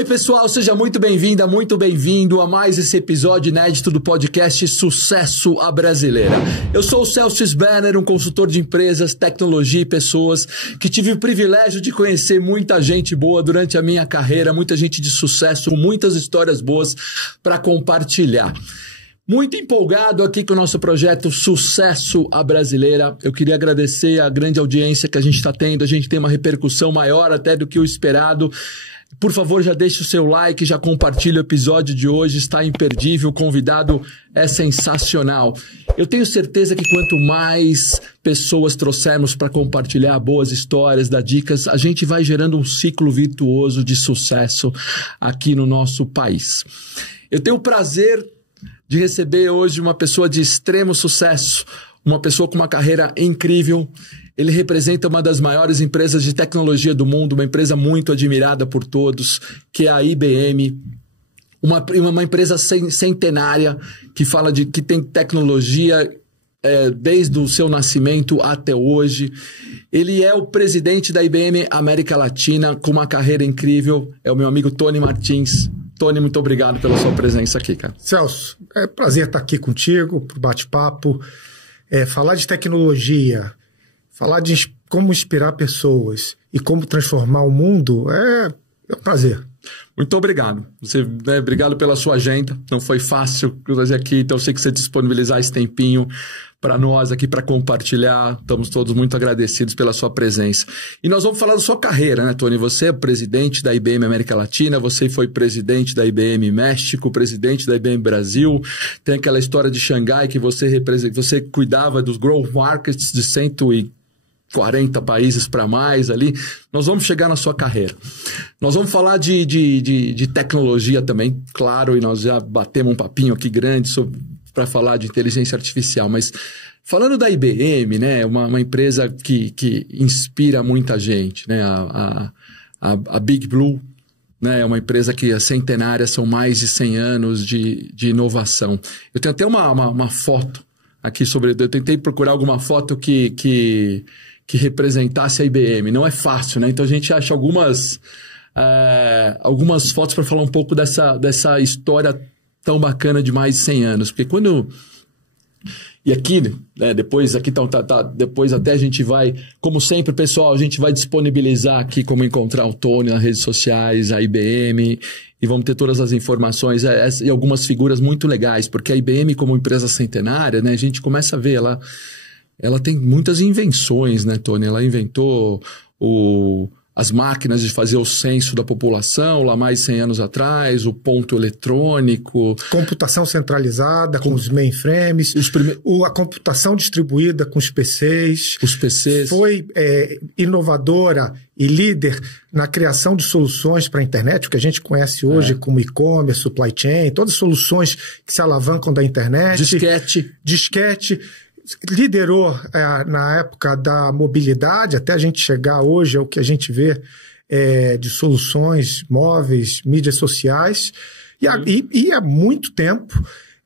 Oi pessoal, seja muito bem-vinda, muito bem-vindo a mais esse episódio inédito do podcast Sucesso à Brasileira. Eu sou o Celso Sbanner, um consultor de empresas, tecnologia e pessoas que tive o privilégio de conhecer muita gente boa durante a minha carreira, muita gente de sucesso, muitas histórias boas para compartilhar. Muito empolgado aqui com o nosso projeto Sucesso à Brasileira. Eu queria agradecer a grande audiência que a gente está tendo, a gente tem uma repercussão maior até do que o esperado. Por favor, já deixe o seu like, já compartilhe o episódio de hoje, está imperdível, o convidado é sensacional. Eu tenho certeza que quanto mais pessoas trouxermos para compartilhar boas histórias, dar dicas, a gente vai gerando um ciclo virtuoso de sucesso aqui no nosso país. Eu tenho o prazer de receber hoje uma pessoa de extremo sucesso, uma pessoa com uma carreira incrível. Ele representa uma das maiores empresas de tecnologia do mundo, uma empresa muito admirada por todos, que é a IBM, uma empresa centenária que tem tecnologia desde o seu nascimento até hoje. Ele é o presidente da IBM América Latina, com uma carreira incrível. É o meu amigo Tony Martins. Tony, muito obrigado pela sua presença aqui, cara. Celso, é um prazer estar aqui contigo, pro bate-papo. Falar de tecnologia, falar de como inspirar pessoas e como transformar o mundo é um prazer. Muito obrigado. Obrigado pela sua agenda. Não foi fácil trazer aqui, então eu sei que você disponibilizar esse tempinho para nós aqui, para compartilhar. Estamos todos muito agradecidos pela sua presença. E nós vamos falar da sua carreira, né, Tony? Você é presidente da IBM América Latina, você foi presidente da IBM México, presidente da IBM Brasil. Tem aquela história de Xangai que você cuidava dos growth markets de 140 países para mais ali. Nós vamos chegar na sua carreira. Nós vamos falar de tecnologia também, claro, e nós já batemos um papinho aqui grande para falar de inteligência artificial, mas falando da IBM, né, uma empresa que inspira muita gente, né, a Big Blue, né, é uma empresa que é centenária, são mais de 100 anos de inovação. Eu tenho até uma foto aqui eu tentei procurar alguma foto que representasse a IBM. Não é fácil, né? Então a gente acha algumas fotos para falar um pouco dessa história tão bacana de mais de 100 anos. Porque E aqui, né, depois até a gente vai, como sempre, pessoal, a gente vai disponibilizar aqui como encontrar o Tony nas redes sociais, a IBM, e vamos ter todas as informações e algumas figuras muito legais, porque a IBM, como empresa centenária, né, a gente começa a ver, ela tem muitas invenções, né, Tony? Ela inventou as máquinas de fazer o censo da população, lá mais de 100 anos atrás, o ponto eletrônico. Computação centralizada com os mainframes, a computação distribuída com os PCs. Os PCs. Foi inovadora e líder na criação de soluções para a internet, o que a gente conhece hoje como e-commerce, supply chain, todas as soluções que se alavancam da internet. Disquete. Liderou na época da mobilidade, até a gente chegar hoje ao que a gente vê de soluções móveis, mídias sociais. E há muito tempo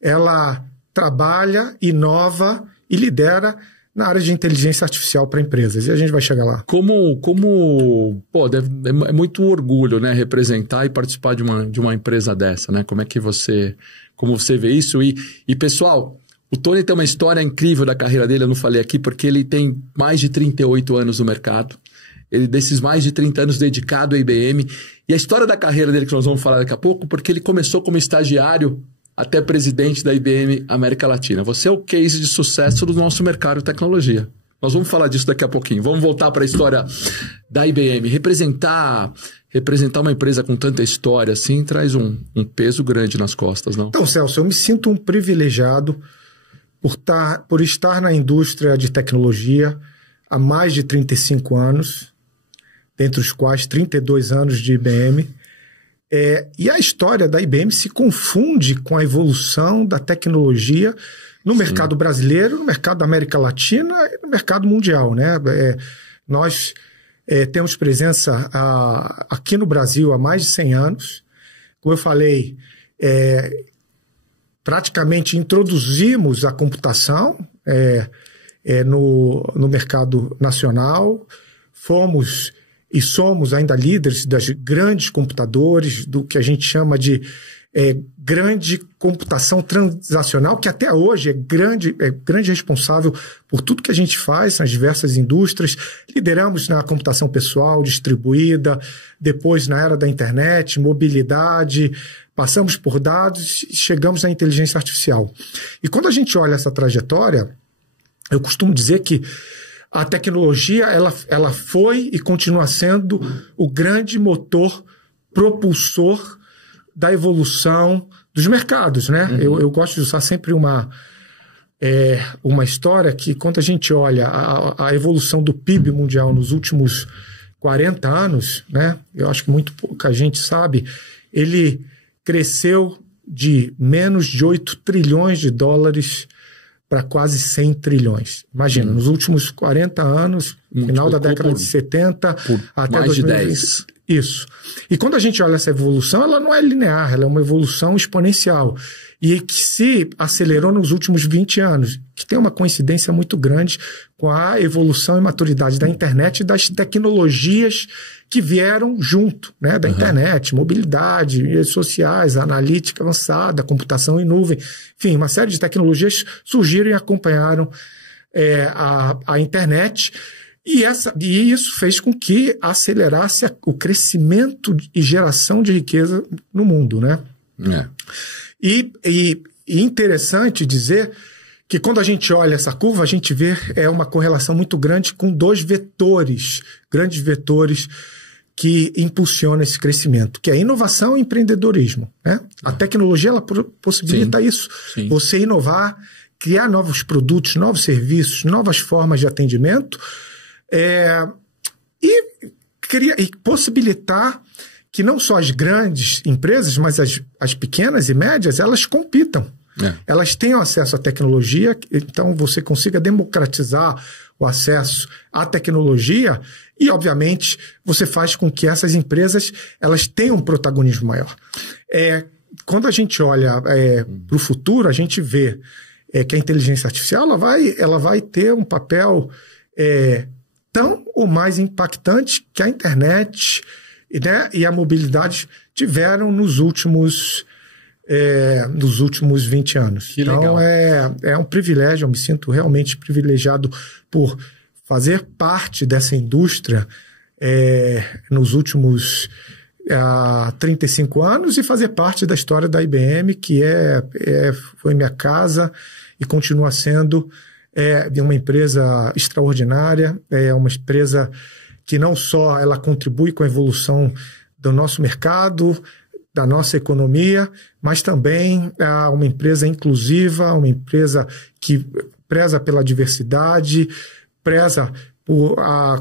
ela trabalha, inova e lidera na área de inteligência artificial para empresas. E a gente vai chegar lá. É muito orgulho, né, representar e participar de uma empresa dessa, né? Como você vê isso? E pessoal, o Tony tem uma história incrível da carreira dele, eu não falei aqui, porque ele tem mais de 38 anos no mercado. Ele, desses mais de 30 anos dedicado à IBM. E a história da carreira dele que nós vamos falar daqui a pouco, porque ele começou como estagiário até presidente da IBM América Latina. Você é o case de sucesso do nosso mercado de tecnologia. Nós vamos falar disso daqui a pouquinho. Vamos voltar para a história da IBM. Representar uma empresa com tanta história assim traz um peso grande nas costas, não? Então, Celso, eu me sinto um privilegiado por estar na indústria de tecnologia há mais de 35 anos, dentre os quais 32 anos de IBM. E a história da IBM se confunde com a evolução da tecnologia no mercado brasileiro, no mercado da América Latina e no mercado mundial, né? Nós temos presença aqui no Brasil há mais de 100 anos. Como eu falei, praticamente introduzimos a computação no mercado nacional, fomos e somos ainda líderes das grandes computadores, do que a gente chama de grande computação transacional, que até hoje é grande responsável por tudo que a gente faz nas diversas indústrias. Lideramos na computação pessoal, distribuída, depois na era da internet, mobilidade, passamos por dados e chegamos na inteligência artificial. E quando a gente olha essa trajetória, eu costumo dizer que a tecnologia ela foi e continua sendo o grande motor propulsor da evolução dos mercados, né? Uhum. Eu gosto de usar sempre uma história que, quando a gente olha a evolução do PIB mundial nos últimos 40 anos, né? Eu acho que muito pouca gente sabe, ele cresceu de menos de 8 trilhões de dólares para quase 100 trilhões. Imagina, nos últimos 40 anos, final da década de 70, até mais 2020, de 10. Isso. E quando a gente olha essa evolução, ela não é linear, ela é uma evolução exponencial. E que se acelerou nos últimos 20 anos, que tem uma coincidência muito grande com a evolução e maturidade da internet e das tecnologias que vieram junto, né? Da internet, mobilidade, redes sociais, analítica avançada, computação em nuvem. Enfim, uma série de tecnologias surgiram e acompanharam a internet. E isso fez com que acelerasse o crescimento e geração de riqueza no mundo, né? E interessante dizer que quando a gente olha essa curva, a gente vê uma correlação muito grande com dois grandes vetores que impulsionam esse crescimento, que é a inovação e empreendedorismo, né? A tecnologia ela possibilita isso. Sim. Você inovar, criar novos produtos, novos serviços, novas formas de atendimento, e possibilitar que não só as grandes empresas, mas as pequenas e médias, elas compitam. Elas tenham acesso à tecnologia, então você consiga democratizar o acesso à tecnologia e, obviamente, você faz com que essas empresas elas tenham um protagonismo maior. Quando a gente olha para o futuro, a gente vê que a inteligência artificial ela vai ter um papel tão ou mais impactante que a internet, né, e a mobilidade tiveram nos últimos 20 anos. Que legal. Então é um privilégio, eu me sinto realmente privilegiado por fazer parte dessa indústria nos últimos 35 anos e fazer parte da história da IBM, que foi minha casa e continua sendo uma empresa extraordinária, uma empresa que não só ela contribui com a evolução do nosso mercado, da nossa economia, mas também uma empresa inclusiva, uma empresa que preza pela diversidade, preza por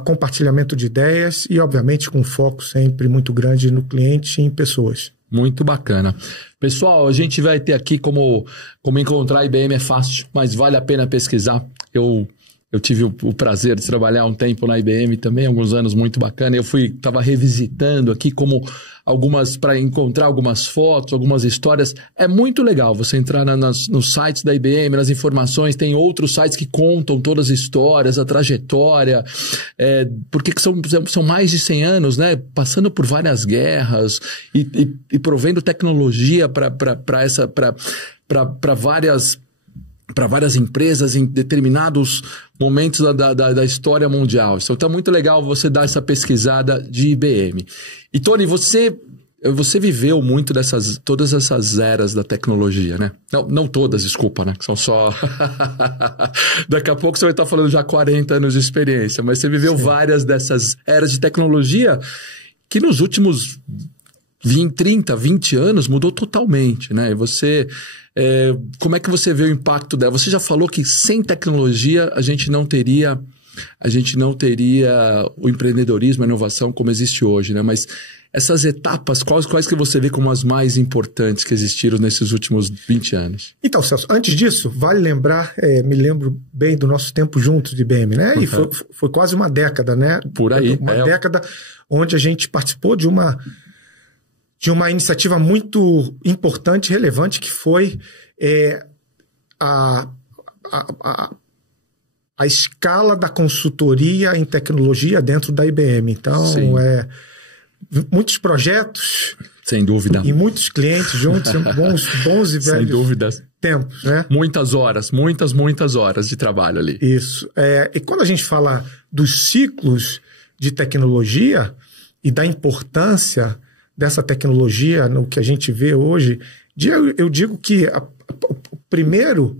compartilhamento de ideias e, obviamente, com foco sempre muito grande no cliente e em pessoas. Muito bacana. Pessoal, a gente vai ter aqui como encontrar a IBM é fácil, mas vale a pena pesquisar. Eu tive o prazer de trabalhar um tempo na IBM também, alguns anos, muito bacana. Eu estava revisitando aqui para encontrar algumas fotos, algumas histórias. É muito legal você entrar nos sites da IBM, nas informações, tem outros sites que contam todas as histórias, a trajetória, porque são mais de 100 anos, né? Passando por várias guerras e provendo tecnologia para várias empresas em determinados momentos da história mundial. Então está muito legal você dar essa pesquisada de IBM. E Tony, você viveu muito todas essas eras da tecnologia, né? Não todas, desculpa, né? São só... Daqui a pouco você vai estar falando já 40 anos de experiência, mas você viveu várias dessas eras de tecnologia que nos últimos 30, 20 anos mudou totalmente, né? E você... como é que você vê o impacto dela? Você já falou que sem tecnologia a gente não teria o empreendedorismo, a inovação como existe hoje, né? Mas essas etapas, quais que você vê como as mais importantes que existiram nesses últimos 20 anos? Então, Celso, antes disso, vale lembrar, me lembro bem do nosso tempo juntos de IBM, né? E foi quase uma década, né? Por aí. Uma década onde a gente participou de uma iniciativa muito importante e relevante, que foi a escala da consultoria em tecnologia dentro da IBM. Então, muitos projetos... Sem dúvida. E muitos clientes juntos, bons e velhos Sem dúvida. Tempos, né? Muitas horas de trabalho ali. Isso. E quando a gente fala dos ciclos de tecnologia e da importância dessa tecnologia no que a gente vê hoje, eu digo que o primeiro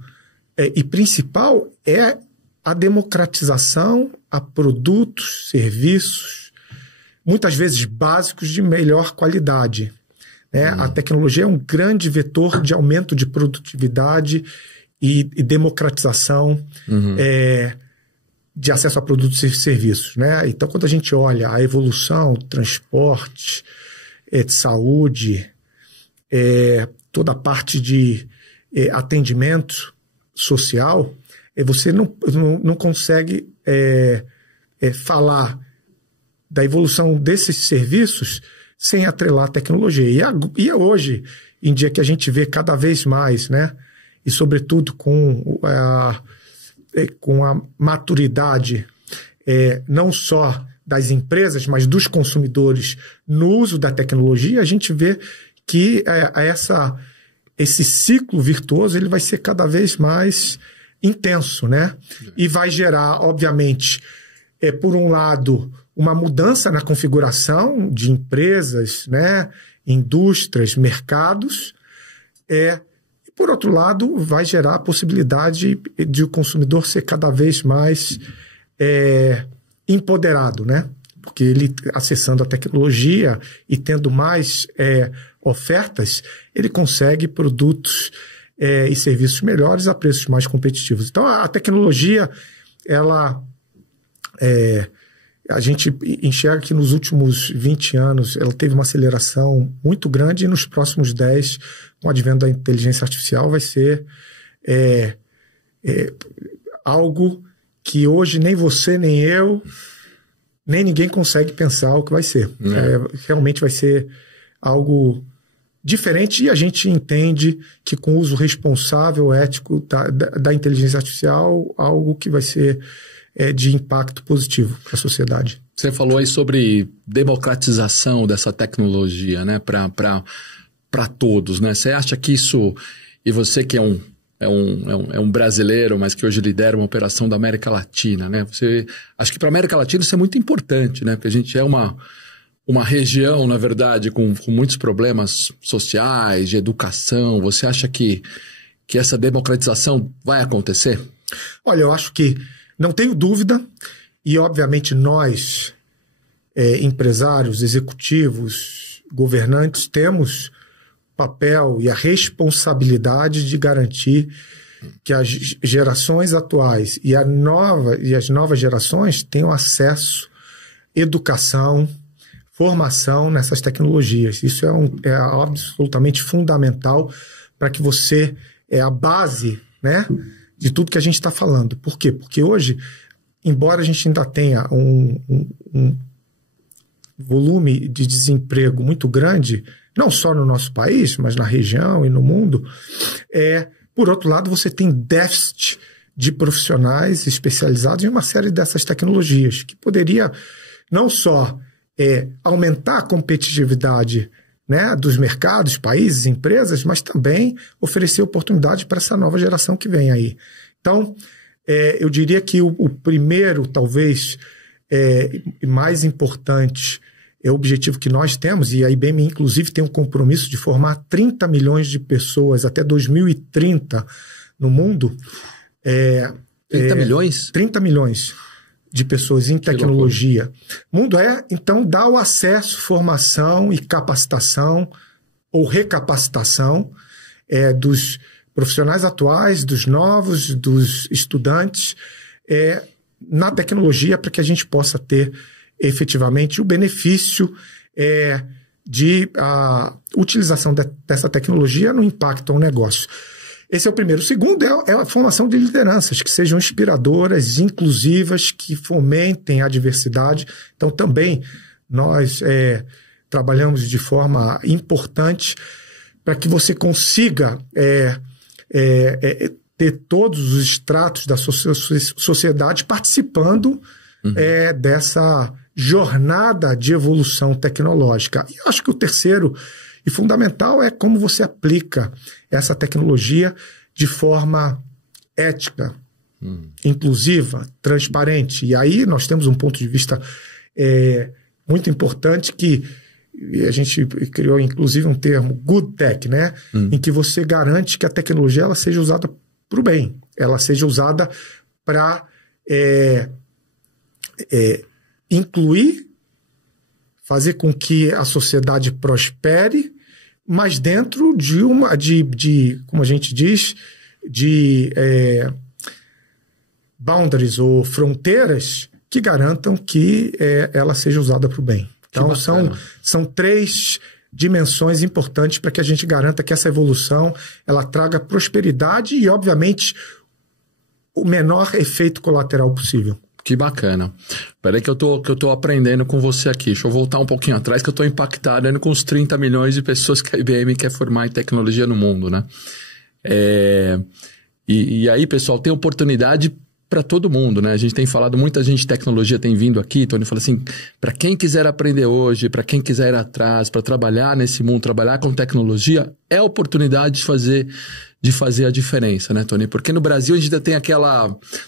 e principal é a democratização a produtos, serviços, muitas vezes básicos de melhor qualidade. Né? A tecnologia é um grande vetor de aumento de produtividade e democratização de acesso a produtos e serviços. Né? Então, quando a gente olha a evolução, transporte, de saúde, toda a parte de atendimento social, você não consegue falar da evolução desses serviços sem atrelar a tecnologia. E é hoje em dia que a gente vê cada vez mais, né? E sobretudo com a maturidade não só das empresas, mas dos consumidores no uso da tecnologia, a gente vê que esse ciclo virtuoso ele vai ser cada vez mais intenso, né? E vai gerar, obviamente, por um lado, uma mudança na configuração de empresas, né? Indústrias, mercados, e por outro lado, vai gerar a possibilidade de o consumidor ser cada vez mais empoderado, né? Porque ele, acessando a tecnologia e tendo mais ofertas, ele consegue produtos e serviços melhores a preços mais competitivos. Então, a tecnologia, a gente enxerga que nos últimos 20 anos ela teve uma aceleração muito grande e nos próximos 10, com o advento da inteligência artificial, vai ser algo que hoje nem você, nem eu, nem ninguém consegue pensar o que vai ser. Realmente vai ser algo diferente e a gente entende que com o uso responsável, ético da inteligência artificial, algo que vai ser de impacto positivo para a sociedade. Você falou aí sobre democratização dessa tecnologia, né, para todos, né? Você acha que isso, e você que é um brasileiro, mas que hoje lidera uma operação da América Latina, né? Acho que para a América Latina isso é muito importante, né? Porque a gente é uma região, na verdade, com muitos problemas sociais, de educação. Você acha que essa democratização vai acontecer? Olha, eu acho que não tenho dúvida, e obviamente nós, empresários, executivos, governantes, temos papel e a responsabilidade de garantir que as gerações atuais e as novas gerações tenham acesso, educação, formação nessas tecnologias. Isso é absolutamente fundamental para que você a base, né, de tudo que a gente está falando. Por quê? Porque hoje, embora a gente ainda tenha um volume de desemprego muito grande, não só no nosso país, mas na região e no mundo, por outro lado, você tem déficit de profissionais especializados em uma série dessas tecnologias, que poderia não só aumentar a competitividade, né, dos mercados, países, empresas, mas também oferecer oportunidade para essa nova geração que vem aí. Então, eu diria que o primeiro, talvez, e mais importante objetivo que nós temos, e a IBM, inclusive, tem um compromisso de formar 30 milhões de pessoas até 2030 no mundo. 30 milhões? 30 milhões de pessoas em tecnologia. O mundo então, dar o acesso, formação e capacitação ou recapacitação dos profissionais atuais, dos novos, dos estudantes, na tecnologia, para que a gente possa ter efetivamente o benefício de utilização dessa tecnologia no impacto ao negócio. Esse é o primeiro. O segundo é a formação de lideranças que sejam inspiradoras, inclusivas, que fomentem a diversidade. Então, também nós trabalhamos de forma importante para que você consiga ter todos os estratos da sociedade participando dessa jornada de evolução tecnológica. E eu acho que o terceiro e fundamental é como você aplica essa tecnologia de forma ética, inclusiva, transparente. E aí nós temos um ponto de vista muito importante que a gente criou, inclusive, um termo good tech, né? Em que você garante que a tecnologia ela seja usada para o bem, ela seja usada para incluir, fazer com que a sociedade prospere, mas dentro de como a gente diz, de boundaries ou fronteiras que garantam que ela seja usada para o bem. Então, são 3 dimensões importantes para que a gente garanta que essa evolução ela traga prosperidade e, obviamente, o menor efeito colateral possível. Que bacana. Peraí que eu tô aprendendo com você aqui. Deixa eu voltar um pouquinho atrás, que eu tô impactado ainda com os 30 milhões de pessoas que a IBM quer formar em tecnologia no mundo, né? E aí, pessoal, tem oportunidade para todo mundo, né? A gente tem falado, muita gente de tecnologia tem vindo aqui, Tony, fala assim, para quem quiser aprender hoje, para quem quiser ir atrás, para trabalhar nesse mundo, trabalhar com tecnologia, é a oportunidade de fazer a diferença, né, Tony? Porque no Brasil a gente ainda tem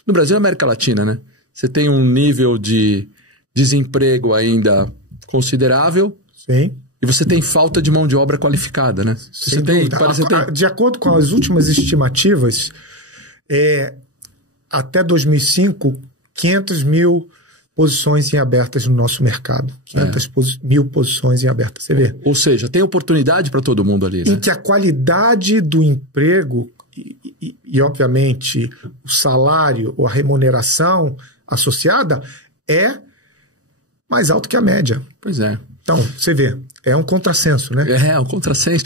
no Brasil e na América Latina, né? Você tem um nível de desemprego ainda considerável. Sim. E você tem falta de mão de obra qualificada, né? De acordo com as últimas estimativas, até 2005, 500 mil posições em abertas no nosso mercado. 500 mil posições em abertas, você vê. Ou seja, tem oportunidade para todo mundo ali, né? Em que a qualidade do emprego e, obviamente, o salário ou a remuneração associada é mais alto que a média. Pois é. Então, você vê, é um contrassenso, né? É um contrassenso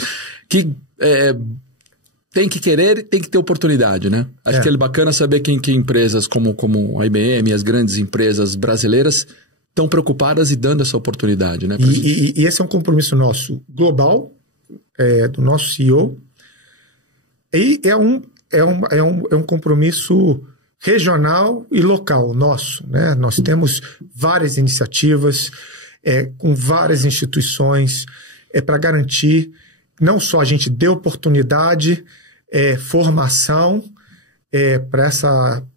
que tem que querer e tem que ter oportunidade, né? Acho que é bacana saber que empresas como a IBM e as grandes empresas brasileiras estão preocupadas e dando essa oportunidade, né? E esse é um compromisso nosso global, do nosso CEO, e é um compromisso regional e local nosso, né? Nós temos várias iniciativas com várias instituições para garantir não só a gente dê oportunidade, formação para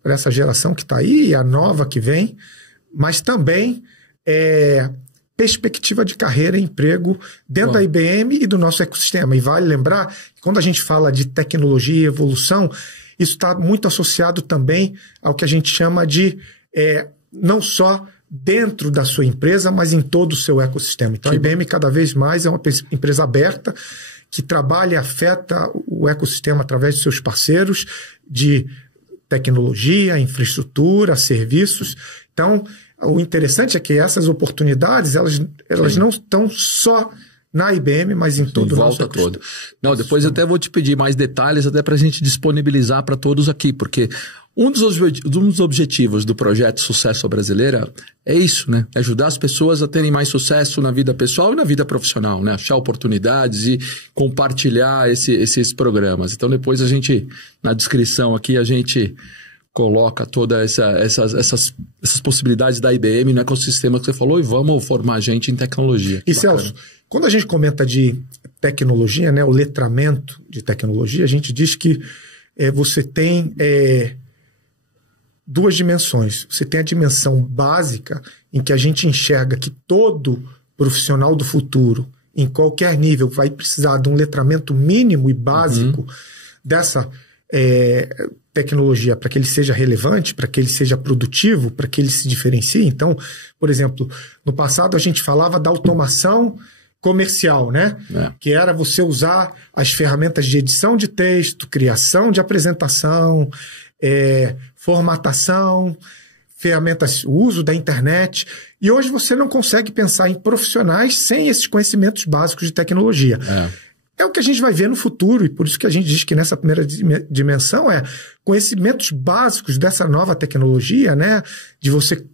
essa geração que está aí e a nova que vem, mas também perspectiva de carreira e emprego dentro da IBM e do nosso ecossistema. E vale lembrar que quando a gente fala de tecnologia e evolução, isso está muito associado também ao que a gente chama de não só dentro da sua empresa, mas em todo o seu ecossistema. Então, a IBM cada vez mais é uma empresa aberta que trabalha e afeta o ecossistema através de seus parceiros de tecnologia, infraestrutura, serviços. Então, o interessante é que essas oportunidades, elas não estão só na IBM, mas em todo o nosso todo. Não, depois eu até vou te pedir mais detalhes até para a gente disponibilizar para todos aqui, porque um dos objetivos do projeto Sucesso Brasileira é isso, né? É ajudar as pessoas a terem mais sucesso na vida pessoal e na vida profissional, né? Achar oportunidades e compartilhar esses programas. Então depois a gente, na descrição aqui, a gente coloca todas essas possibilidades da IBM no ecossistema que você falou e vamos formar gente em tecnologia. E Celso, quando a gente comenta de tecnologia, né, o letramento de tecnologia, a gente diz que você tem duas dimensões. Você tem a dimensão básica, em que a gente enxerga que todo profissional do futuro, em qualquer nível, vai precisar de um letramento mínimo e básico dessa tecnologia para que ele seja relevante, para que ele seja produtivo, para que ele se diferencie. Então, por exemplo, no passado a gente falava da automação comercial, né? Que era você usar as ferramentas de edição de texto, criação de apresentação, formatação, ferramentas, o uso da internet. E hoje você não consegue pensar em profissionais sem esses conhecimentos básicos de tecnologia. É o que a gente vai ver no futuro, e por isso que a gente diz que nessa primeira dimensão conhecimentos básicos dessa nova tecnologia, né? De você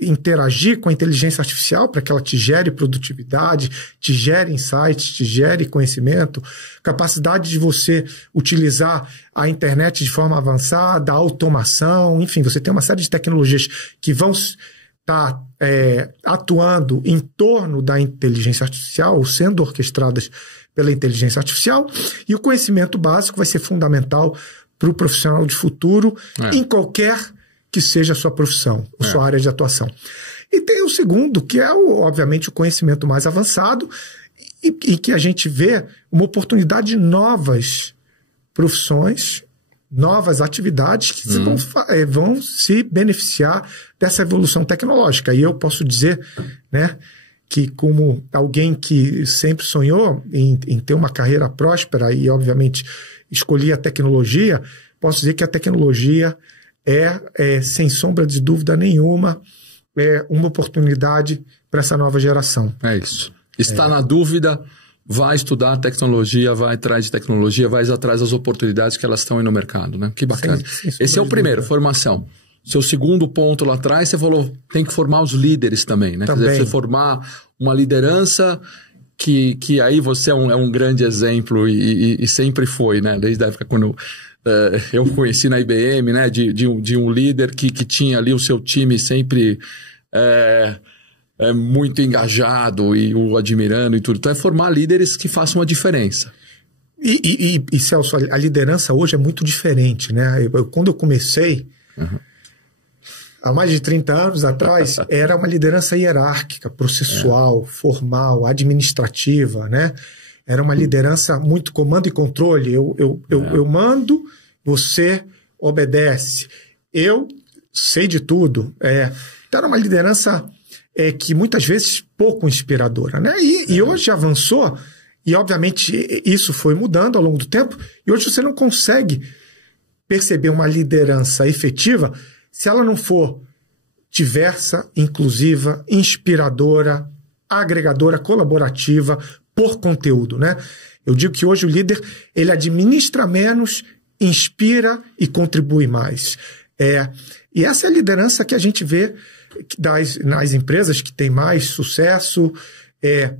interagir com a inteligência artificial para que ela te gere produtividade, te gere insights, te gere conhecimento, capacidade de você utilizar a internet de forma avançada, automação, enfim, você tem uma série de tecnologias que vão estar atuando em torno da inteligência artificial, ou sendo orquestradas pela inteligência artificial, e o conhecimento básico vai ser fundamental para o profissional de futuro em qualquer que seja a sua profissão, a sua área de atuação. E tem o segundo, que é, obviamente, o conhecimento mais avançado e que a gente vê uma oportunidade de novas profissões, novas atividades que vão se beneficiar dessa evolução tecnológica. E eu posso dizer, né, que como alguém que sempre sonhou em ter uma carreira próspera e, obviamente, escolhi a tecnologia, posso dizer que a tecnologia sem sombra de dúvida nenhuma, uma oportunidade para essa nova geração. É isso. Está na dúvida, vai estudar tecnologia, vai atrás de tecnologia, vai atrás das oportunidades que elas estão aí no mercado, né? Que bacana. Esse é o primeiro, formação. Seu segundo ponto lá atrás, você falou, tem que formar os líderes também, né? Quer dizer, você formar uma liderança que aí você é um grande exemplo e sempre foi, né? Desde a época quando eu conheci na IBM, né? De um líder que tinha ali o seu time sempre muito engajado e o admirando e tudo. Então, é formar líderes que façam a diferença. E Celso, a liderança hoje é muito diferente, né? Quando eu comecei, há mais de 30 anos atrás, era uma liderança hierárquica, processual, formal, administrativa, né? Era uma liderança muito comando e controle. Eu mando, você obedece. Eu sei de tudo. Então, era uma liderança que muitas vezes pouco inspiradora, né? E hoje avançou, e obviamente isso foi mudando ao longo do tempo, e hoje você não consegue perceber uma liderança efetiva se ela não for diversa, inclusiva, inspiradora, agregadora, colaborativa, por conteúdo, né? Eu digo que hoje o líder, ele administra menos, inspira e contribui mais. E essa é a liderança que a gente vê nas empresas que têm mais sucesso,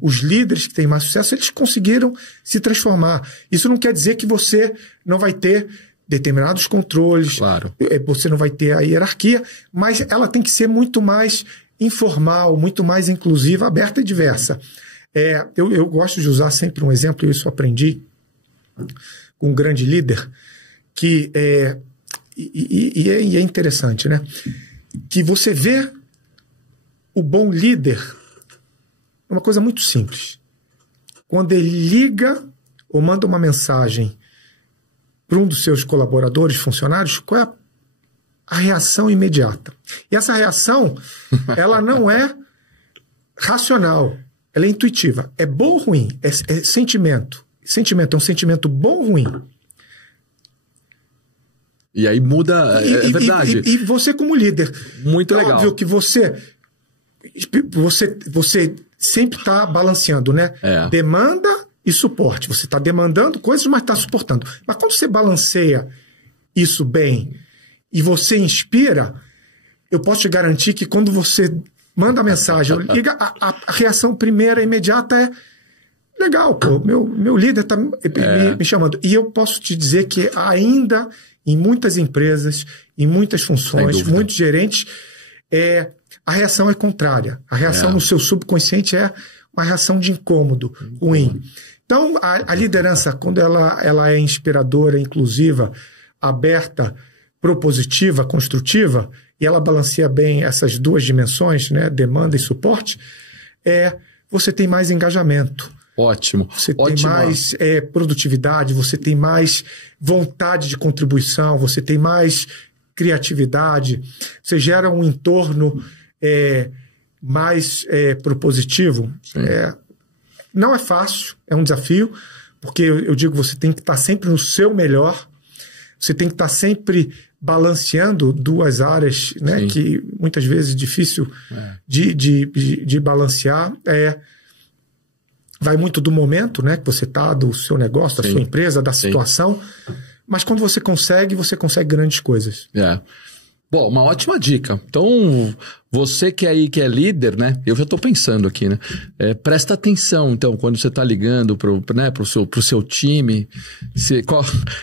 os líderes que têm mais sucesso, eles conseguiram se transformar. Isso não quer dizer que você não vai ter determinados controles, claro. Você não vai ter a hierarquia, mas ela tem que ser muito mais informal, muito mais inclusiva, aberta e diversa. Eu gosto de usar sempre um exemplo, e isso aprendi com um grande líder, que é interessante, né? Que você vê o bom líder é uma coisa muito simples. Quando ele liga ou manda uma mensagem para um dos seus colaboradores, funcionários, qual é a reação imediata? E essa reação, ela não é racional, ela é intuitiva. É bom ou ruim? É sentimento. Sentimento é um sentimento bom ou ruim? E aí muda, é verdade. E você como líder. Muito legal. Óbvio que você sempre está balanceando, né? Demanda e suporte. Você está demandando coisas, mas está suportando. Mas quando você balanceia isso bem e você inspira, eu posso te garantir que quando você manda a mensagem, liga, a reação primeira, imediata é legal, pô, meu líder está me chamando. E eu posso te dizer que ainda em muitas empresas, em muitas funções, muitos gerentes, a reação é contrária. A reação no seu subconsciente é uma reação de incômodo, ruim. Então, a liderança, quando ela é inspiradora, inclusiva, aberta, propositiva, construtiva, e ela balanceia bem essas duas dimensões, né, demanda e suporte, você tem mais engajamento. Ótimo. Você tem mais produtividade, você tem mais vontade de contribuição, você tem mais criatividade, você gera um entorno mais propositivo. Não é fácil, é um desafio, porque eu digo que você tem que estar sempre no seu melhor, você tem que estar sempre balanceando duas áreas, né, que muitas vezes é difícil de balancear. Vai muito do momento, né, que você está, do seu negócio, da sua empresa, da situação, mas quando você consegue grandes coisas. Bom, Bom, uma ótima dica. Então, você que aí que é líder, né? Eu já estou pensando aqui, né? Presta atenção, então, quando você está ligando pro seu time. Qual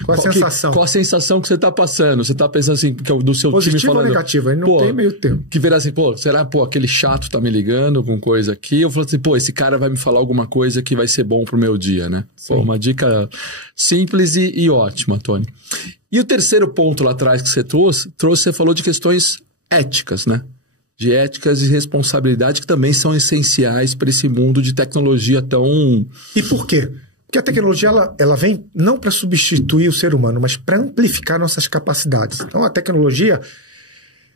a sensação? Qual a sensação que você está passando? Você está pensando assim, do seu positivo time falando... Positivo ou negativo? Aí não tem meio termo. Que verá assim, será, aquele chato tá me ligando com coisa aqui? Eu falo assim, esse cara vai me falar alguma coisa que vai ser bom pro meu dia, né? Uma dica simples e ótima, Tony. E o terceiro ponto lá atrás que você trouxe, você falou de questões éticas, né? De éticas e responsabilidade que também são essenciais para esse mundo de tecnologia tão... E por quê? Porque a tecnologia ela vem não para substituir o ser humano, mas para amplificar nossas capacidades. Então a tecnologia,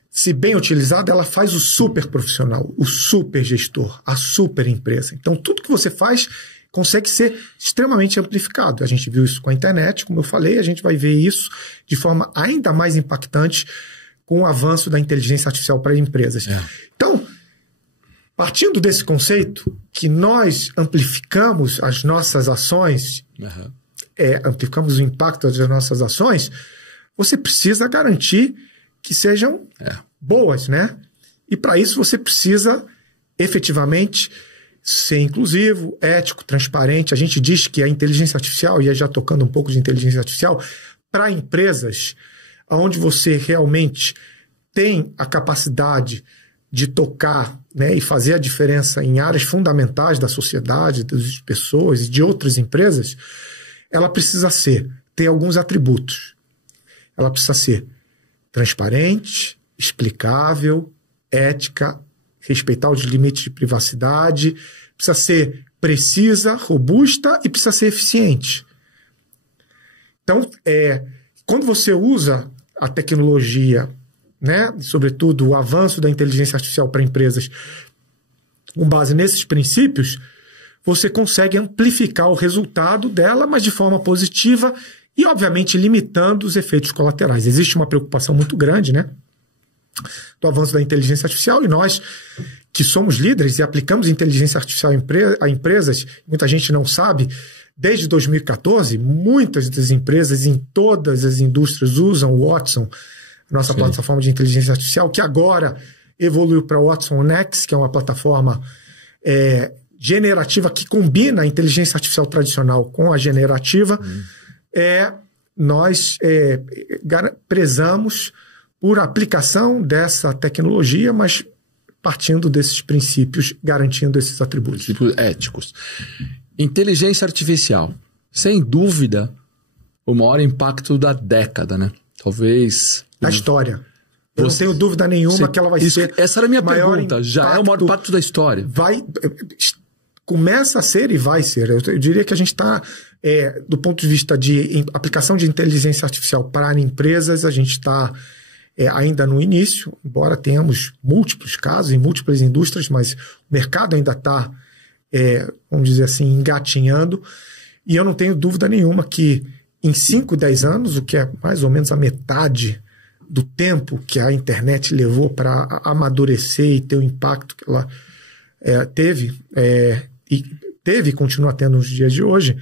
se bem utilizada, ela faz o super profissional, o super gestor, a super empresa. Então tudo que você faz consegue ser extremamente amplificado. A gente viu isso com a internet, como eu falei, a gente vai ver isso de forma ainda mais impactante com o avanço da inteligência artificial para empresas. Então, partindo desse conceito, que nós amplificamos as nossas ações, amplificamos o impacto das nossas ações, você precisa garantir que sejam boas, né? E para isso você precisa efetivamente ser inclusivo, ético, transparente. A gente diz que a inteligência artificial, e aí já tocando um pouco de inteligência artificial, para empresas onde você realmente tem a capacidade de tocar, né, e fazer a diferença em áreas fundamentais da sociedade, das pessoas e de outras empresas, ela precisa ter alguns atributos. Ela precisa ser transparente, explicável, ética, respeitar os limites de privacidade, precisa ser precisa, robusta e precisa ser eficiente. Então, quando você usa a tecnologia, né, sobretudo o avanço da inteligência artificial para empresas, com base nesses princípios, você consegue amplificar o resultado dela, mas de forma positiva e, obviamente, limitando os efeitos colaterais. Existe uma preocupação muito grande, né, do avanço da inteligência artificial, e nós que somos líderes e aplicamos inteligência artificial a empresas, muita gente não sabe, desde 2014, muitas das empresas em todas as indústrias usam o Watson, nossa plataforma de inteligência artificial, que agora evoluiu para o Watson Next, que é uma plataforma generativa que combina a inteligência artificial tradicional com a generativa. Nós prezamos por aplicação dessa tecnologia, mas partindo desses princípios, garantindo esses atributos. Princípios éticos. Inteligência artificial, sem dúvida, o maior impacto da década, né? Talvez... Da história. Eu não tenho dúvida nenhuma que ela vai ser... Essa era a minha pergunta. Já é o maior impacto da história. Começa a ser e vai ser. Eu diria que a gente está, do ponto de vista de aplicação de inteligência artificial para empresas, a gente está ainda no início, embora tenhamos múltiplos casos em múltiplas indústrias, mas o mercado ainda está, vamos dizer assim, engatinhando. E eu não tenho dúvida nenhuma que em 5, 10 anos, o que é mais ou menos a metade do tempo que a internet levou para amadurecer e ter o impacto que ela teve e continua tendo nos dias de hoje,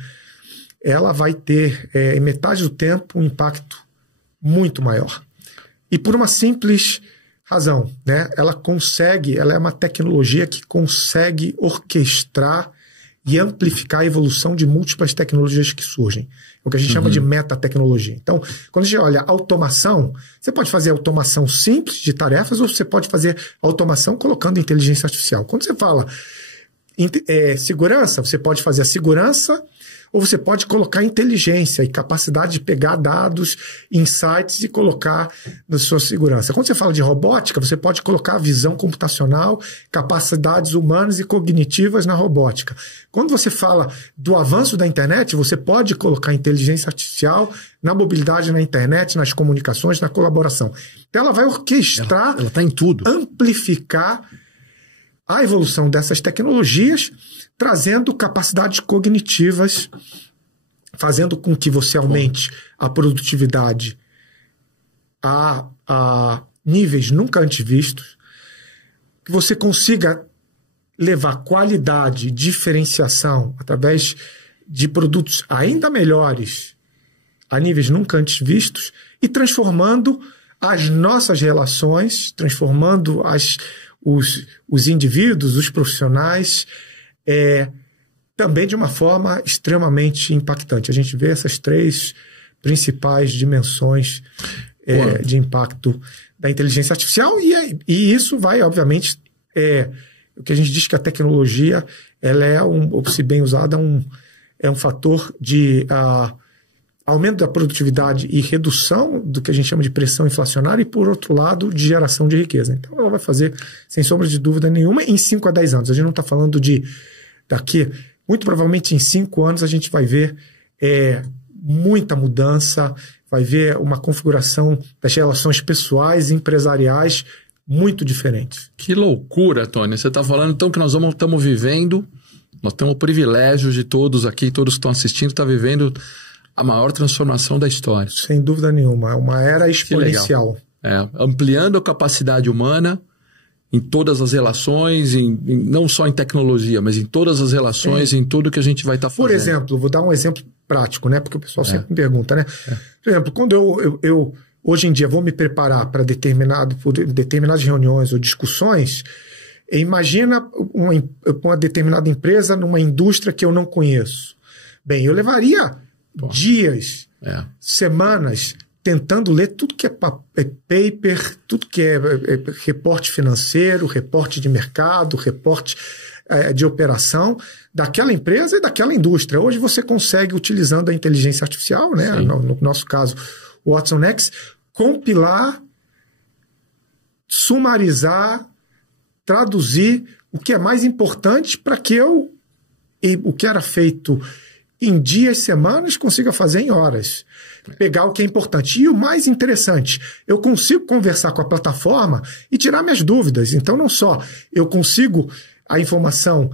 ela vai ter, em metade do tempo, um impacto muito maior. E por uma simples razão, né? Ela é uma tecnologia que consegue orquestrar e amplificar a evolução de múltiplas tecnologias que surgem. O que a gente chama de metatecnologia. Então, quando a gente olha automação, você pode fazer automação simples de tarefas ou você pode fazer automação colocando inteligência artificial. Quando você fala segurança, você pode fazer a segurança ou você pode colocar inteligência e capacidade de pegar dados, insights e colocar na sua segurança. Quando você fala de robótica, você pode colocar visão computacional, capacidades humanas e cognitivas na robótica. Quando você fala do avanço da internet, você pode colocar inteligência artificial na mobilidade na internet, nas comunicações, na colaboração. Então ela vai orquestrar, ela tá em tudo, amplificar a evolução dessas tecnologias, trazendo capacidades cognitivas, fazendo com que você aumente a produtividade a níveis nunca antes vistos, que você consiga levar qualidade, diferenciação através de produtos ainda melhores a níveis nunca antes vistos e transformando as nossas relações, transformando os indivíduos, os profissionais, também de uma forma extremamente impactante. A gente vê essas 3 principais dimensões de impacto da inteligência artificial e isso vai, obviamente, o que a gente diz que a tecnologia, ela se bem usada, é um fator de aumento da produtividade e redução do que a gente chama de pressão inflacionária e, por outro lado, de geração de riqueza. Então, ela vai fazer, sem sombra de dúvida nenhuma, em 5 a 10 anos. A gente não está falando daqui, muito provavelmente em 5 anos a gente vai ver muita mudança, vai ver uma configuração das relações pessoais e empresariais muito diferentes. Que loucura, Tony. Você está falando então que nós estamos vivendo, nós temos o privilégio de todos aqui, todos que estão assistindo, estar vivendo a maior transformação da história. Sem dúvida nenhuma, é uma era exponencial. Ampliando a capacidade humana em todas as relações, não só em tecnologia, mas em todas as relações, em tudo que a gente vai estar fazendo. Por exemplo, vou dar um exemplo prático, né? Porque o pessoal sempre me pergunta, né? Por exemplo, quando eu hoje em dia vou me preparar para determinadas reuniões ou discussões, imagina uma determinada empresa numa indústria que eu não conheço. Bem, eu levaria dias, semanas, tentando ler tudo que é paper, tudo que é reporte financeiro, reporte de mercado, reporte de operação daquela empresa e daquela indústria. Hoje você consegue, utilizando a inteligência artificial, né, no nosso caso, o watsonx, compilar, sumarizar, traduzir o que é mais importante para que o que era feito em dias, semanas, consiga fazer em horas. Pegar o que é importante. E o mais interessante, eu consigo conversar com a plataforma e tirar minhas dúvidas. Então, não só eu consigo a informação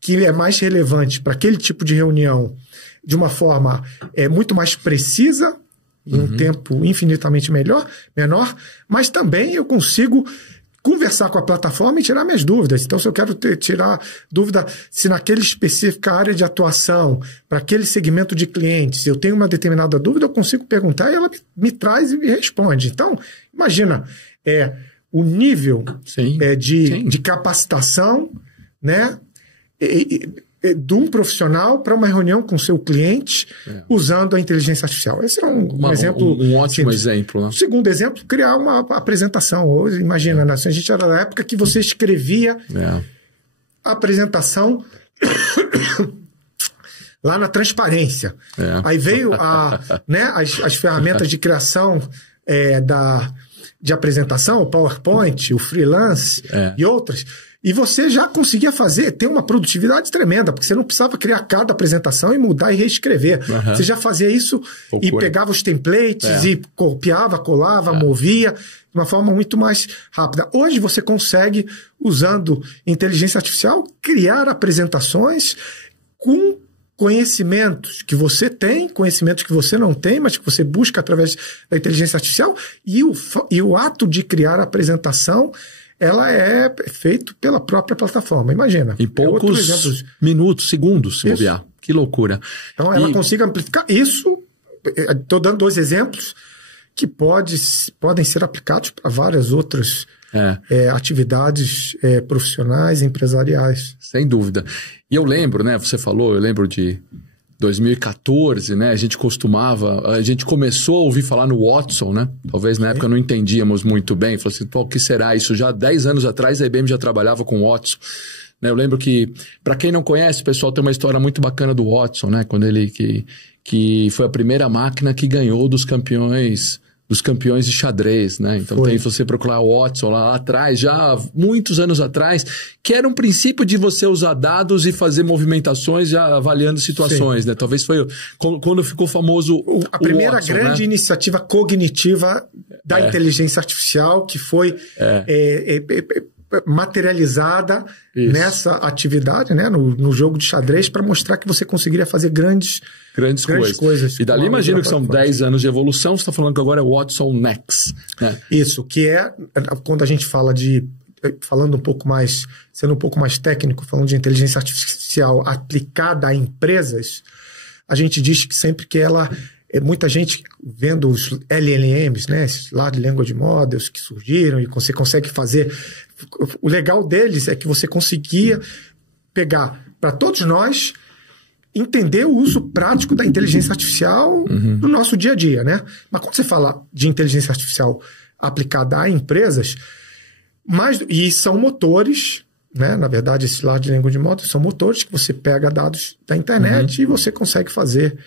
que é mais relevante para aquele tipo de reunião de uma forma muito mais precisa, em um tempo infinitamente menor, mas também eu consigo conversar com a plataforma e tirar minhas dúvidas. Então, se eu quero tirar dúvida se naquela específica área de atuação, para aquele segmento de clientes, eu tenho uma determinada dúvida, eu consigo perguntar e ela me traz e me responde. Então, imagina o nível de capacitação, né, de um profissional para uma reunião com seu cliente usando a inteligência artificial. Esse é um exemplo. Um ótimo exemplo. Né? Segundo exemplo, criar uma apresentação. Hoje, imagina, né? A gente era da época que você escrevia a apresentação lá na transparência. Aí veio as ferramentas de criação de apresentação, o PowerPoint, o Freelance e outras. E você já conseguia ter uma produtividade tremenda, porque você não precisava criar cada apresentação e mudar e reescrever. Você já fazia isso e pegava os templates e copiava, colava, movia de uma forma muito mais rápida. Hoje você consegue, usando inteligência artificial, criar apresentações com conhecimentos que você tem, conhecimentos que você não tem, mas que você busca através da inteligência artificial, e o ato de criar a apresentação, ela é feito pela própria plataforma. Imagina. Em poucos minutos, segundos, se bobear. Que loucura. Então, ela consiga amplificar isso. Estou dando 2 exemplos que podem ser aplicados para várias outras atividades profissionais, empresariais. Sem dúvida. E eu lembro, né? Você falou, eu lembro de 2014, né? A gente começou a ouvir falar no Watson, né? Talvez na época não entendíamos muito bem. Falei assim, o que será isso? Já 10 anos atrás a IBM já trabalhava com o Watson. Né? Eu lembro que, para quem não conhece, o pessoal tem uma história muito bacana do Watson, né? Quando ele que foi a primeira máquina que ganhou dos campeões de xadrez, né? Então tem você procurar o Watson lá atrás, já muitos anos atrás, que era um princípio de você usar dados e fazer movimentações já avaliando situações, né? Talvez foi quando ficou famoso a primeira Watson, grande iniciativa cognitiva da inteligência artificial que foi materializada nessa atividade, né? No jogo de xadrez, para mostrar que você conseguiria fazer grandes coisas. E dali imagino que são 10 anos de evolução. Você está falando que agora é o watsonx. Né? Isso, que quando a gente fala falando sendo um pouco mais técnico, falando de inteligência artificial aplicada a empresas, a gente diz que sempre que ela muita gente vendo os LLMs, né, esses Large Language Models que surgiram, e você consegue fazer... O legal deles é que você conseguia pegar, para todos nós, entender o uso prático da inteligência artificial no nosso dia a dia, né? Mas quando você fala de inteligência artificial aplicada a empresas, e são motores, né? Na verdade, esses Large Language Models são motores que você pega dados da internet e você consegue fazer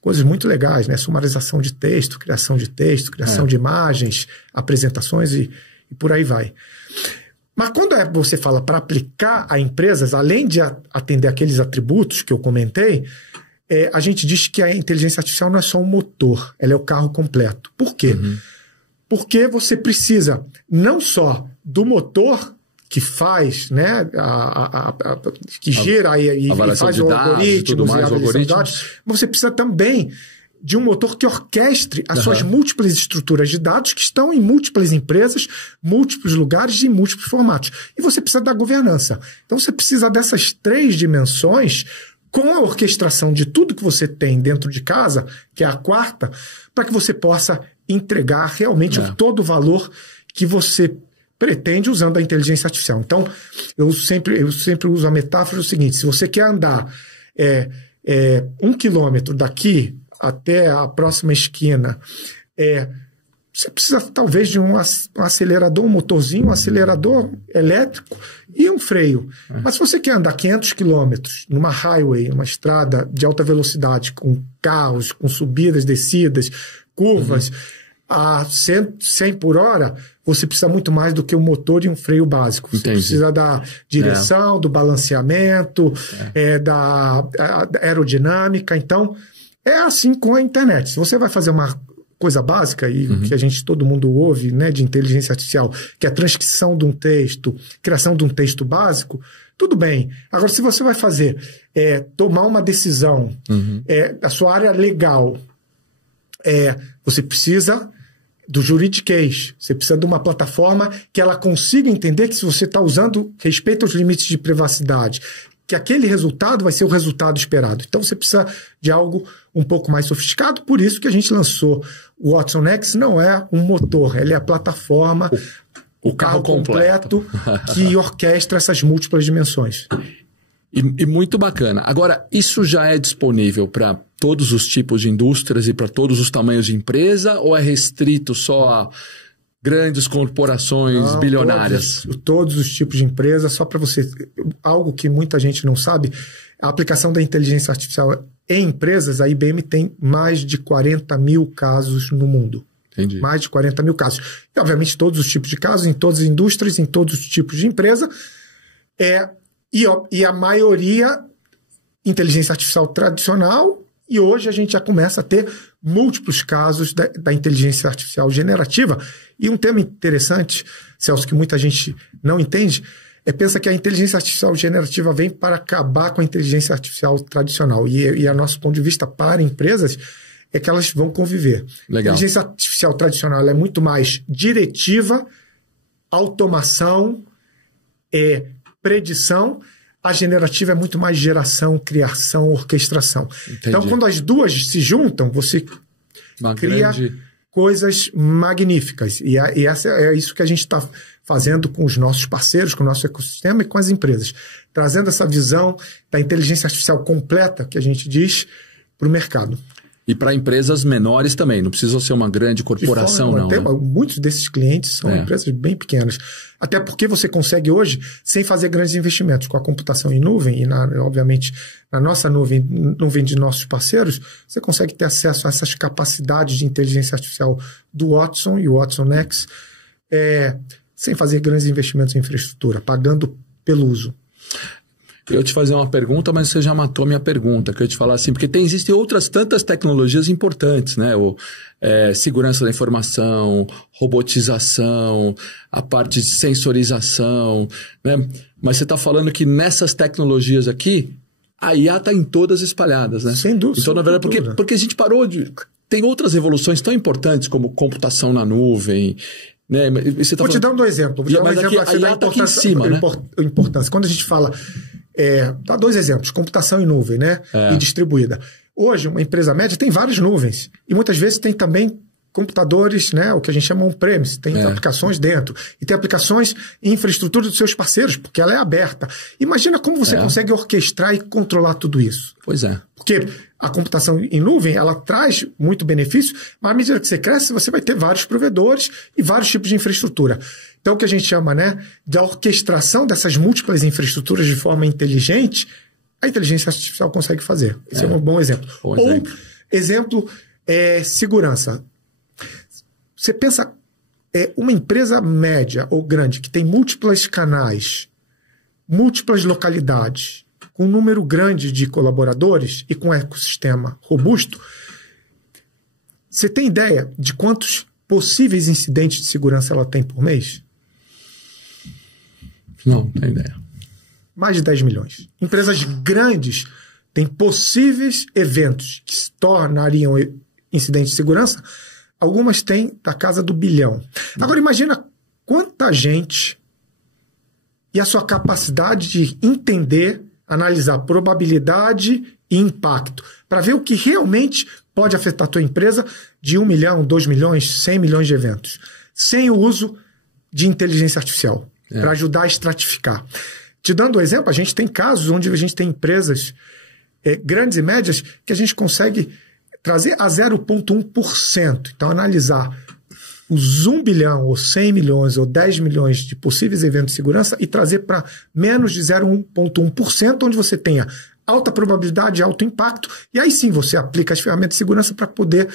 coisas muito legais, né? Sumarização de texto, criação de imagens, apresentações e por aí vai. Mas quando você fala para aplicar a empresas, além de atender aqueles atributos que eu comentei, a gente diz que a inteligência artificial não é só um motor, ela é o carro completo. Por quê? Porque você precisa não só do motor que faz, né, que gira e faz o algoritmo, mas você precisa também de um motor que orquestre as suas múltiplas estruturas de dados que estão em múltiplas empresas, múltiplos lugares e em múltiplos formatos. E você precisa da governança. Então você precisa dessas 3 dimensões com a orquestração de tudo que você tem dentro de casa, que é a 4ª, para que você possa entregar realmente todo o valor que você pretende usando a inteligência artificial. Então, eu sempre uso a metáfora do seguinte: se você quer andar 1 quilômetro daqui até a próxima esquina, você precisa talvez de um acelerador, um motorzinho, um acelerador elétrico e um freio. Mas se você quer andar 500 quilômetros numa highway, uma estrada de alta velocidade, com carros, com subidas, descidas, curvas, a 100 por hora, você precisa muito mais do que um motor e um freio básico. Você precisa da direção, do balanceamento, da aerodinâmica. Então, é assim com a internet. Se você vai fazer uma coisa básica, e que todo mundo ouve, né, de inteligência artificial, que é a transcrição de um texto, criação de um texto básico, tudo bem. Agora, se você vai fazer, tomar uma decisão, da sua área legal, você precisa do juridiquês, você precisa de uma plataforma que ela consiga entender que se você está usando, respeita os limites de privacidade, que aquele resultado vai ser o resultado esperado. Então você precisa de algo um pouco mais sofisticado, por isso que a gente lançou o Watson X. Não é um motor, ele é a plataforma, o carro completo que orquestra essas múltiplas dimensões. E muito bacana. Agora, isso já é disponível para todos os tipos de indústrias e para todos os tamanhos de empresa, ou é restrito só a grandes corporações bilionárias? Todos os tipos de empresa. Só para você... Algo que muita gente não sabe, a aplicação da inteligência artificial em empresas, a IBM tem mais de 40 mil casos no mundo. Entendi. Mais de 40 mil casos. E, obviamente, todos os tipos de casos, em todas as indústrias, em todos os tipos de empresa. E a maioria, inteligência artificial tradicional, e hoje a gente já começa a ter múltiplos casos da inteligência artificial generativa. E um tema interessante, Celso, que muita gente não entende, pensa que a inteligência artificial generativa vem para acabar com a inteligência artificial tradicional. E a nosso ponto de vista, para empresas, é que elas vão conviver. Legal. A inteligência artificial tradicional é muito mais diretiva, automação, predição. A generativa é muito mais geração, criação, orquestração. Entendi. Então, quando as duas se juntam, você cria coisas magníficas. E é isso que a gente está fazendo com os nossos parceiros, com o nosso ecossistema e com as empresas. Trazendo essa visão da inteligência artificial completa, que a gente diz, para o mercado. E para empresas menores também, não precisa ser uma grande corporação, não. Né? Muitos desses clientes são empresas bem pequenas. Até porque você consegue hoje, sem fazer grandes investimentos, com a computação em nuvem, e obviamente na nossa nuvem de nossos parceiros, você consegue ter acesso a essas capacidades de inteligência artificial do Watson e o Watson X, sem fazer grandes investimentos em infraestrutura, pagando pelo uso. Eu ia te fazer uma pergunta, mas você já matou a minha pergunta, que eu ia te falar assim, porque existem outras tantas tecnologias importantes, né? Segurança da informação, robotização, a parte de sensorização, né? Mas você está falando que nessas tecnologias aqui, a IA está em todas espalhadas, né? Sem dúvida. Então, na verdade, porque a gente parou de... Tem outras revoluções tão importantes como computação na nuvem, né? Vou te dar um exemplo. Vou te dar um exemplo a IA está aqui em cima, né? Importância. Quando a gente fala... dá 2 exemplos. Computação em nuvem, né? E distribuída. hoje, uma empresa média tem várias nuvens. E muitas vezes tem também computadores, né, o que a gente chama on-premise, tem aplicações dentro. E tem aplicações em infraestrutura dos seus parceiros, porque ela é aberta. Imagina como você consegue orquestrar e controlar tudo isso. Pois é. Porque a computação em nuvem, ela traz muito benefício, mas à medida que você cresce, você vai ter vários provedores e vários tipos de infraestrutura. Então, o que a gente chama, né, da orquestração dessas múltiplas infraestruturas de forma inteligente, a inteligência artificial consegue fazer. Esse é um bom exemplo. Exemplo é segurança. Você pensa, uma empresa média ou grande que tem múltiplos canais, múltiplas localidades, com um número grande de colaboradores e com um ecossistema robusto, você tem ideia de quantos possíveis incidentes de segurança ela tem por mês? Não tenho ideia. Mais de 10 milhões. Empresas grandes têm possíveis eventos que se tornariam incidentes de segurança. Algumas têm da casa do bilhão. Agora imagina quanta gente e a sua capacidade de entender, analisar probabilidade e impacto, para ver o que realmente pode afetar a tua empresa de 1 milhão, 2 milhões, 100 milhões de eventos, sem o uso de inteligência artificial, para ajudar a estratificar. Te dando um exemplo, a gente tem casos onde a gente tem empresas grandes e médias que a gente consegue trazer a 0,1%. Então, analisar os 1 bilhão, ou 100 milhões, ou 10 milhões de possíveis eventos de segurança e trazer para menos de 0,1%, onde você tenha alta probabilidade, alto impacto, e aí sim você aplica as ferramentas de segurança para poder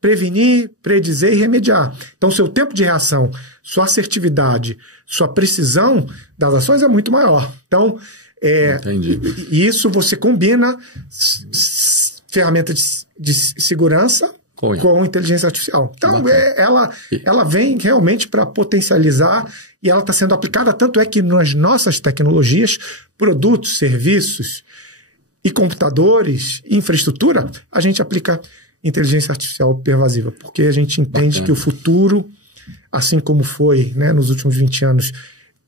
prevenir, predizer e remediar. Então, seu tempo de reação, sua assertividade, sua precisão das ações é muito maior. Então, isso você combina ferramenta de segurança com inteligência artificial. Então, ela vem realmente para potencializar e ela está sendo aplicada, tanto é que nas nossas tecnologias, produtos, serviços e computadores, infraestrutura, a gente aplica inteligência artificial pervasiva, porque a gente entende que o futuro, assim como foi, né, nos últimos 20 anos,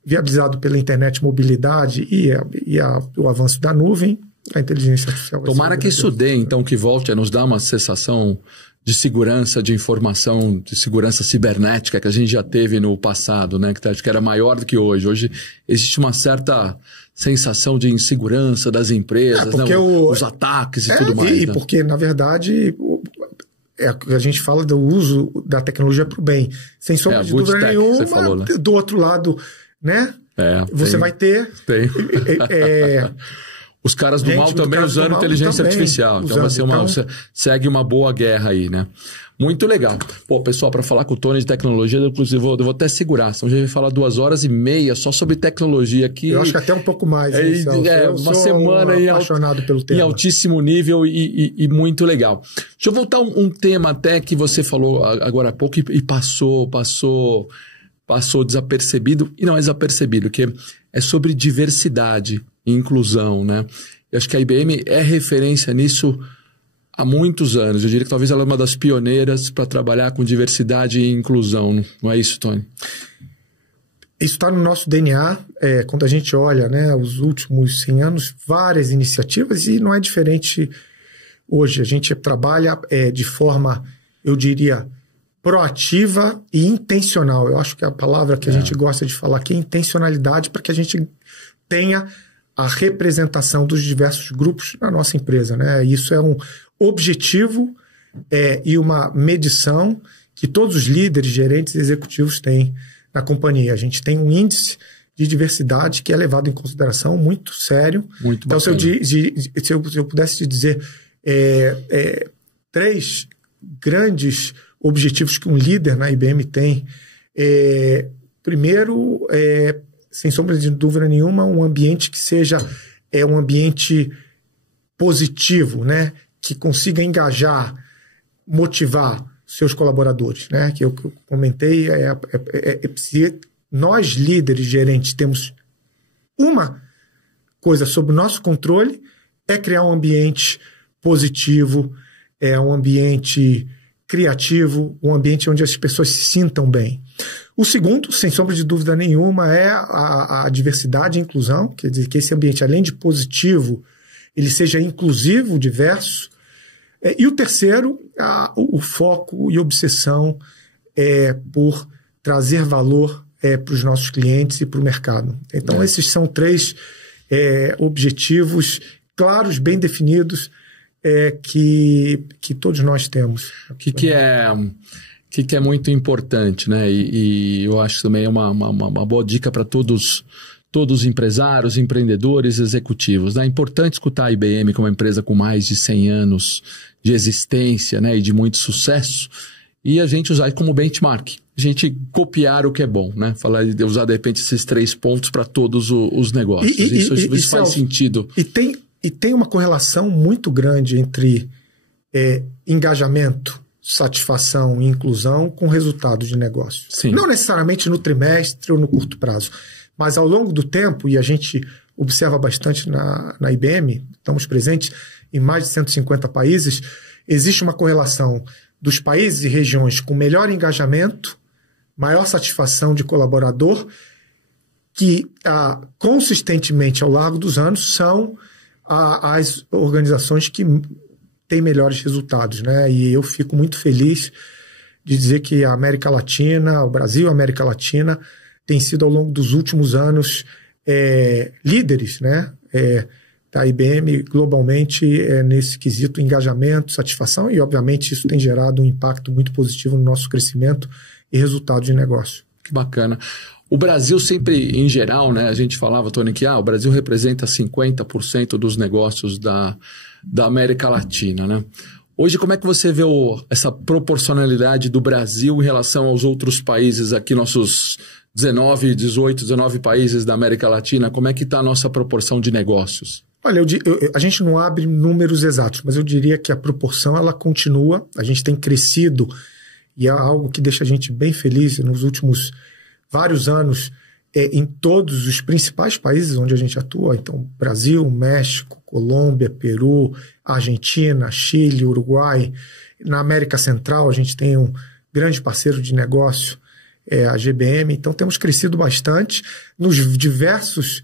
viabilizado pela internet, mobilidade e o avanço da nuvem, a inteligência artificial vai Tomara que isso dê, então, que volte a nos dar uma sensação de segurança, de informação, de segurança cibernética que a gente já teve no passado, né? Que era maior do que hoje. Hoje existe uma certa sensação de insegurança das empresas, né? Os ataques e tudo mais. E porque, na verdade, a gente fala do uso da tecnologia para o bem. Sem sombra de dúvida nenhuma, você falou, né? Do outro lado, né? Você vai ter... Os caras do mal também usando inteligência artificial. Então vai ser segue uma boa guerra aí, né? Muito legal. Pô, pessoal, para falar com o Tony de tecnologia, inclusive eu vou até segurar. Senão a gente vai falar 2h30 só sobre tecnologia aqui. Eu acho que até um pouco mais. Uma semana apaixonado pelo tema. Em altíssimo nível e muito legal. Deixa eu voltar um tema até que você falou agora há pouco e passou desapercebido. E não é desapercebido, que é sobre diversidade e inclusão, né? Eu acho que a IBM é referência nisso há muitos anos. Eu diria que talvez ela é uma das pioneiras para trabalhar com diversidade e inclusão. Não é isso, Tony? Isso está no nosso DNA. Quando a gente olha, né, os últimos 100 anos, várias iniciativas, e não é diferente hoje. A gente trabalha de forma, eu diria, proativa e intencional. Eu acho que a palavra que a gente gosta de falar aqui é intencionalidade, para que a gente tenha a representação dos diversos grupos na nossa empresa, né? Isso é um objetivo e uma medição que todos os líderes, gerentes e executivos têm na companhia. A gente tem um índice de diversidade que é levado em consideração muito sério. Muito então, se eu pudesse te dizer 3 grandes objetivos que um líder na IBM tem. Primeiro, sem sombra de dúvida nenhuma, um ambiente que seja um ambiente positivo, né? Que consiga engajar, motivar seus colaboradores, né? Que eu comentei, se nós, líderes, gerentes, temos uma coisa sob o nosso controle, é criar um ambiente positivo, um ambiente criativo, um ambiente onde as pessoas se sintam bem. O segundo, sem sombra de dúvida nenhuma, é a diversidade e inclusão, quer dizer que esse ambiente, além de positivo, ele seja inclusivo, diverso. E o terceiro, o foco e obsessão por trazer valor para os nossos clientes e para o mercado. Então, esses são 3 objetivos claros, bem definidos, que todos nós temos. O que é muito importante, né? E eu acho também uma boa dica para todos os empresários, empreendedores, executivos. É importante escutar a IBM como uma empresa com mais de 100 anos de existência, né? E de muito sucesso, e a gente usar como benchmark. A gente copiar o que é bom, né? Falar de usar, de repente, esses 3 pontos para todos os negócios. Isso faz sentido. E tem uma correlação muito grande entre engajamento, satisfação e inclusão com resultados de negócio. Sim. Não necessariamente no trimestre ou no curto prazo, mas ao longo do tempo, e a gente observa bastante na IBM, estamos presentes em mais de 150 países, existe uma correlação dos países e regiões com melhor engajamento, maior satisfação de colaborador, que consistentemente ao longo dos anos são as organizações que têm melhores resultados, né? E eu fico muito feliz de dizer que a América Latina, o Brasil e a América Latina têm sido ao longo dos últimos anos líderes, né? Da IBM globalmente nesse quesito engajamento, satisfação, e obviamente isso tem gerado um impacto muito positivo no nosso crescimento e resultado de negócio. Que bacana. O Brasil sempre, em geral, né, a gente falava, Tony, que o Brasil representa 50% dos negócios da América Latina, né? Hoje, como é que você vê essa proporcionalidade do Brasil em relação aos outros países aqui, nossos 19 países da América Latina? Como é que está a nossa proporção de negócios? Olha, a gente não abre números exatos, mas eu diria que a proporção ela continua, a gente tem crescido e é algo que deixa a gente bem feliz nos últimos vários anos em todos os principais países onde a gente atua. Então, Brasil, México, Colômbia, Peru, Argentina, Chile, Uruguai. Na América Central a gente tem um grande parceiro de negócio, a GBM. Então, temos crescido bastante nos diversos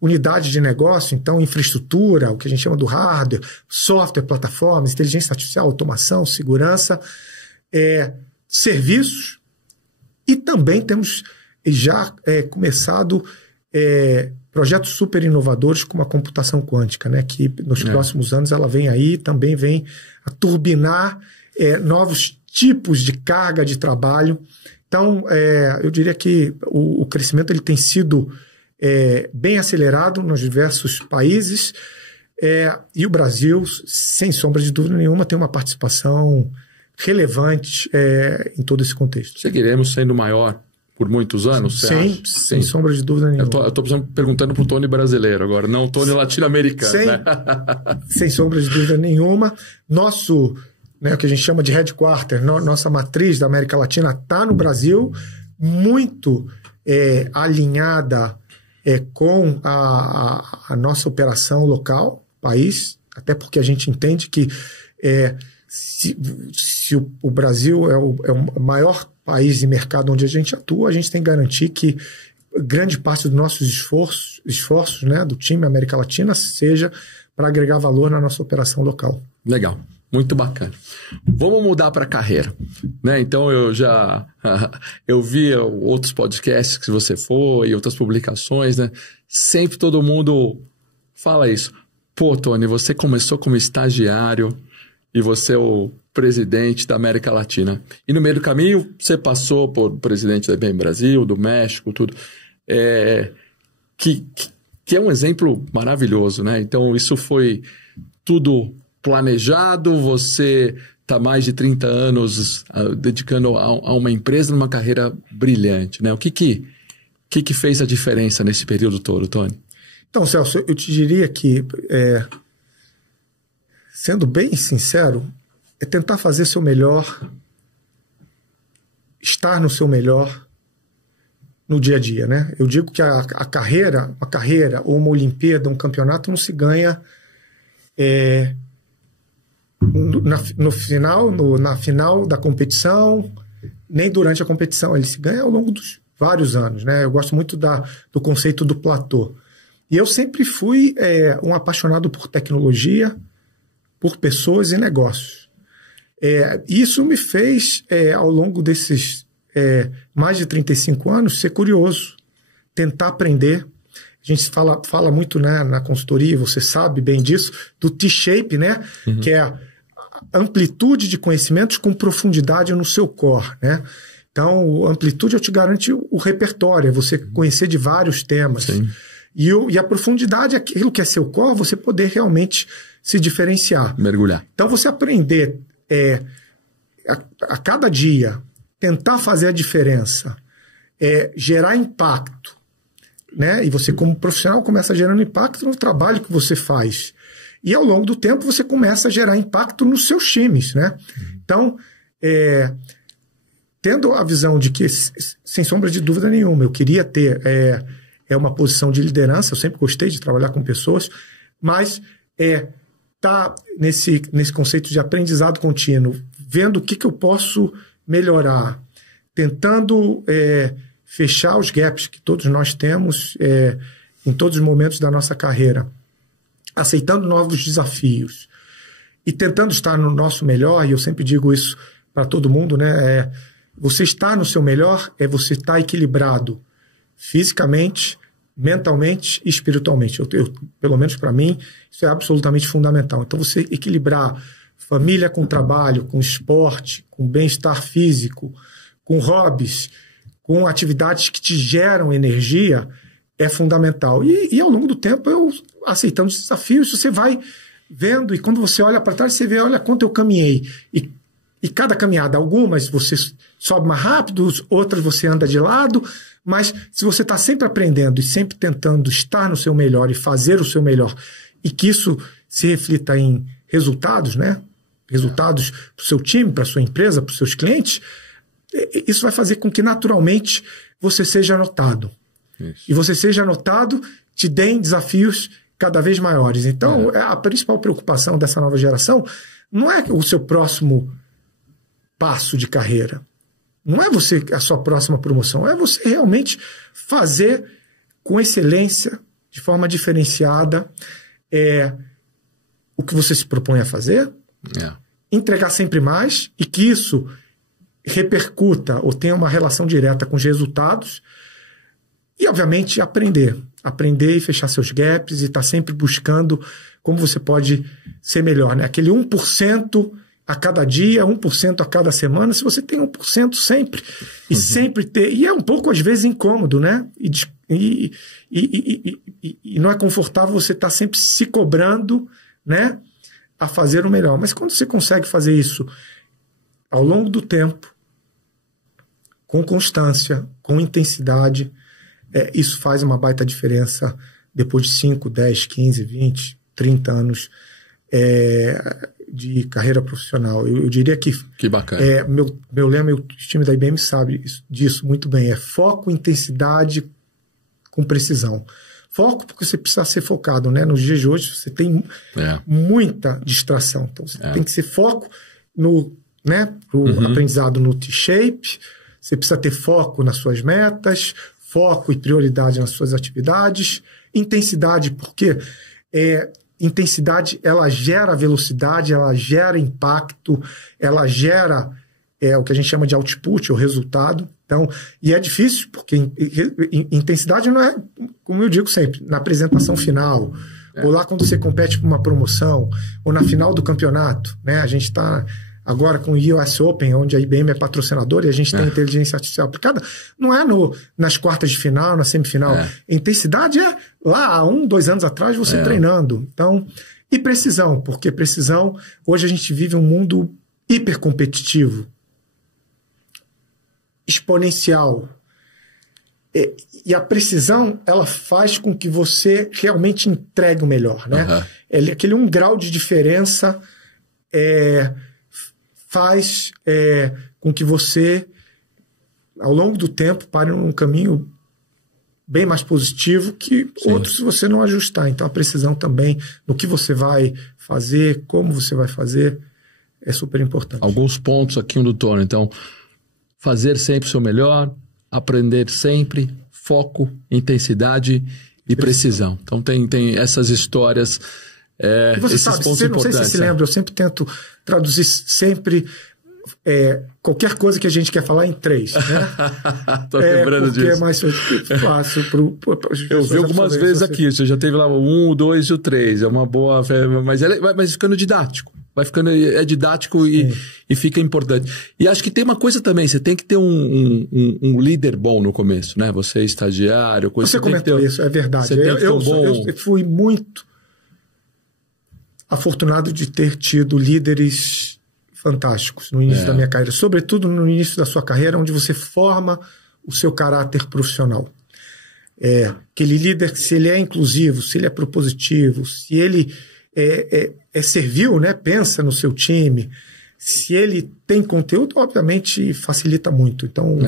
unidades de negócio, então infraestrutura, o que a gente chama do hardware, software, plataformas, inteligência artificial, automação, segurança, serviços, e também temos já começado projetos super inovadores como a computação quântica, né, que nos próximos anos ela vem aí, também vem a turbinar novos tipos de carga de trabalho. Então, eu diria que o crescimento ele tem sido bem acelerado nos diversos países, e o Brasil, sem sombra de dúvida nenhuma, tem uma participação relevante em todo esse contexto. Seguiremos sendo maior por muitos anos? Sem sombra de dúvida nenhuma. Eu estou perguntando para o Tony brasileiro agora, não o Tony latino-americano. Né? Sem sombra de dúvida nenhuma. Nosso, o que a gente chama de headquarter, nossa matriz da América Latina está no Brasil, muito alinhada com a nossa operação local, país, até porque a gente entende que se o Brasil é o maior país e mercado onde a gente atua, a gente tem que garantir que grande parte dos nossos esforços, né, do time América Latina seja para agregar valor na nossa operação local. Legal. Muito bacana. Vamos mudar para a carreira, né? Então eu vi outros podcasts que você foi e outras publicações, né? Sempre todo mundo fala isso. Pô, Tony, você começou como estagiário e você é o presidente da América Latina. E no meio do caminho você passou por presidente da IBM Brasil, do México, tudo. Que é um exemplo maravilhoso, né? Então isso foi tudo planejado, você está mais de 30 anos dedicando a uma empresa numa carreira brilhante, né? O que fez a diferença nesse período todo, Tony? Então, Celso, eu te diria que, sendo bem sincero, é tentar fazer seu melhor, estar no seu melhor no dia a dia, né? Eu digo que uma carreira ou uma Olimpíada, um campeonato não se ganha na final da competição, nem durante a competição. Ele se ganha ao longo dos vários anos, né? Eu gosto muito do conceito do platô. E eu sempre fui um apaixonado por tecnologia, por pessoas e negócios. Isso me fez, ao longo desses mais de 35 anos, ser curioso, tentar aprender. A gente fala muito, né, na consultoria, você sabe bem disso, do T-shape, né? Uhum. Que é a amplitude de conhecimentos com profundidade no seu core, né? Então, amplitude eu te garanto o repertório, é você conhecer de vários temas. Sim. E a profundidade é aquilo que é seu core, você poder realmente se diferenciar. Mergulhar. Então, você aprender a cada dia, tentar fazer a diferença, gerar impacto, né? E você, como profissional, começa gerando impacto no trabalho que você faz. E, ao longo do tempo, você começa a gerar impacto nos seus times, né? Então, tendo a visão de que, sem sombra de dúvida nenhuma, eu queria ter uma posição de liderança, eu sempre gostei de trabalhar com pessoas, mas tá nesse conceito de aprendizado contínuo, vendo o que eu posso melhorar, tentando fechar os gaps que todos nós temos em todos os momentos da nossa carreira, aceitando novos desafios e tentando estar no nosso melhor, e eu sempre digo isso para todo mundo, né? Você estar no seu melhor você estar equilibrado fisicamente, mentalmente e espiritualmente. Pelo menos para mim, isso é absolutamente fundamental. Então, você equilibrar família com trabalho, com esporte, com bem-estar físico, com hobbies, com atividades que te geram energia, é fundamental. E ao longo do tempo, eu aceitando os desafios, você vai vendo, e quando você olha para trás, você vê, olha quanto eu caminhei. E cada caminhada, algumas você sobe mais rápido, outras você anda de lado, mas se você está sempre aprendendo e sempre tentando estar no seu melhor e fazer o seu melhor, e que isso se reflita em resultados, né? Resultados para o seu time, para a sua empresa, para os seus clientes, isso vai fazer com que naturalmente você seja notado. Isso. E você seja notado, te deem desafios cada vez maiores. Então, a principal preocupação dessa nova geração não é o seu próximo passo de carreira. Não é você a sua próxima promoção. É você realmente fazer com excelência, de forma diferenciada, o que você se propõe a fazer, entregar sempre mais, e que isso repercuta ou tenha uma relação direta com os resultados, e, obviamente, aprender e fechar seus gaps e estar sempre buscando como você pode ser melhor, né? Aquele 1% a cada dia, 1% a cada semana, se você tem 1% sempre, e sempre ter, e é um pouco às vezes incômodo, né? E não é confortável você estar sempre se cobrando, né? A fazer o melhor. Mas quando você consegue fazer isso ao longo do tempo, com constância, com intensidade, isso faz uma baita diferença depois de 5, 10, 15, 20, 30 anos de carreira profissional. Eu diria que bacana. Meu lema, e o time da IBM sabe disso muito bem, foco, intensidade com precisão. Foco porque você precisa ser focado, né? Nos dias de hoje você tem muita distração. Então você tem que ser foco no aprendizado no T-shape, você precisa ter foco nas suas metas, foco e prioridade nas suas atividades, intensidade, porque intensidade, ela gera velocidade, ela gera impacto, ela gera o que a gente chama de output, o resultado. Então, e é difícil, porque intensidade não é, como eu digo sempre, na apresentação final, ou lá quando você compete por uma promoção, ou na final do campeonato, né? A gente está agora com o US Open, onde a IBM é patrocinadora e a gente tem inteligência artificial aplicada, não é nas quartas de final, na semifinal. Intensidade é lá, há 1, 2 anos atrás, você treinando. Então, e precisão, porque precisão, hoje a gente vive um mundo hipercompetitivo, exponencial. E a precisão, ela faz com que você realmente entregue o melhor, né? Aquele 1 grau de diferença faz com que você, ao longo do tempo, pare num caminho bem mais positivo que outros se você não ajustar. Então, a precisão também no que você vai fazer, como você vai fazer, é super importante. Alguns pontos aqui do Tony. Então, fazer sempre o seu melhor, aprender sempre, foco, intensidade E precisão. Então tem essas histórias, e você sabe, não sei se você se lembra, eu sempre tento traduzir sempre qualquer coisa que a gente quer falar em 3. Né? Tô lembrando disso. É mais fácil eu vi algumas vezes aqui, você já teve lá o 1, o 2 e o 3. É uma boa. Mas ficando didático. Vai ficando didático e fica importante. E acho que tem uma coisa também, você tem que ter um líder bom no começo, né? Você é estagiário, coisa. Você comentou isso, é verdade. Eu fui muito afortunado de ter tido líderes fantásticos no início da minha carreira, sobretudo no início da sua carreira, onde você forma o seu caráter profissional. Aquele líder, se ele é inclusivo, se ele é propositivo, se ele é servil, né? Pensa no seu time, se ele tem conteúdo, obviamente facilita muito. Então,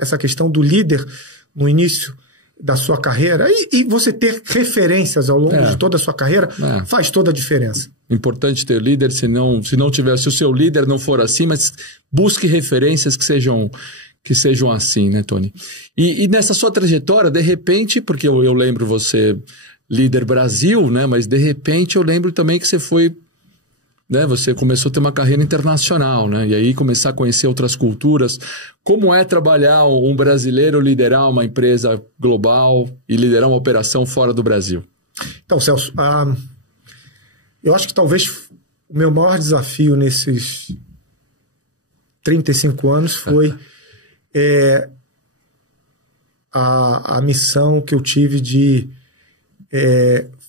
essa questão do líder no início da sua carreira e você ter referências ao longo de toda a sua carreira faz toda a diferença. Importante ter líder, se o seu líder não for assim, mas busque referências que sejam assim, né, Tony? E nessa sua trajetória, de repente, porque eu lembro você líder Brasil, né? Mas de repente eu lembro também que você foi, né? Você começou a ter uma carreira internacional, né? E aí começar a conhecer outras culturas. Como é trabalhar um brasileiro, liderar uma empresa global e liderar uma operação fora do Brasil? Então, Celso, eu acho que talvez o meu maior desafio nesses 35 anos foi a missão que eu tive de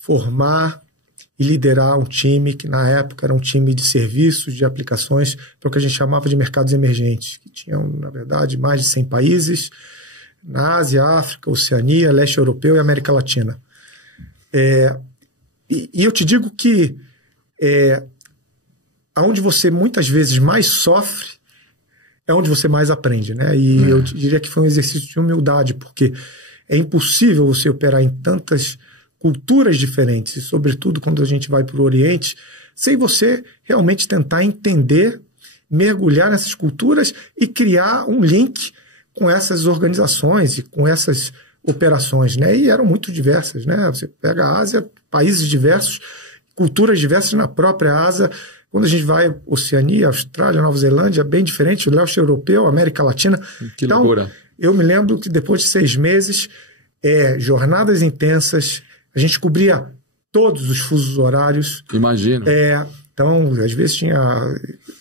formar e liderar um time que na época era um time de serviços, de aplicações para o que a gente chamava de mercados emergentes, que tinham, na verdade, mais de 100 países na Ásia, África, Oceania, Leste Europeu e América Latina. E eu te digo que onde você muitas vezes mais sofre é onde você mais aprende, né? E eu diria que foi um exercício de humildade, porque é impossível você operar em tantas culturas diferentes, e sobretudo quando a gente vai para o Oriente, sem você realmente tentar entender, mergulhar nessas culturas e criar um link com essas organizações e com essas operações, né? E eram muito diversas, né? Você pega a Ásia, países diversos, culturas diversas na própria Ásia. Quando a gente vai Oceania, Austrália, Nova Zelândia, bem diferente, o leste europeu, América Latina. Que loucura. Então, eu me lembro que depois de 6 meses, jornadas intensas, a gente cobria todos os fusos horários. Imagino. Então, às vezes tinha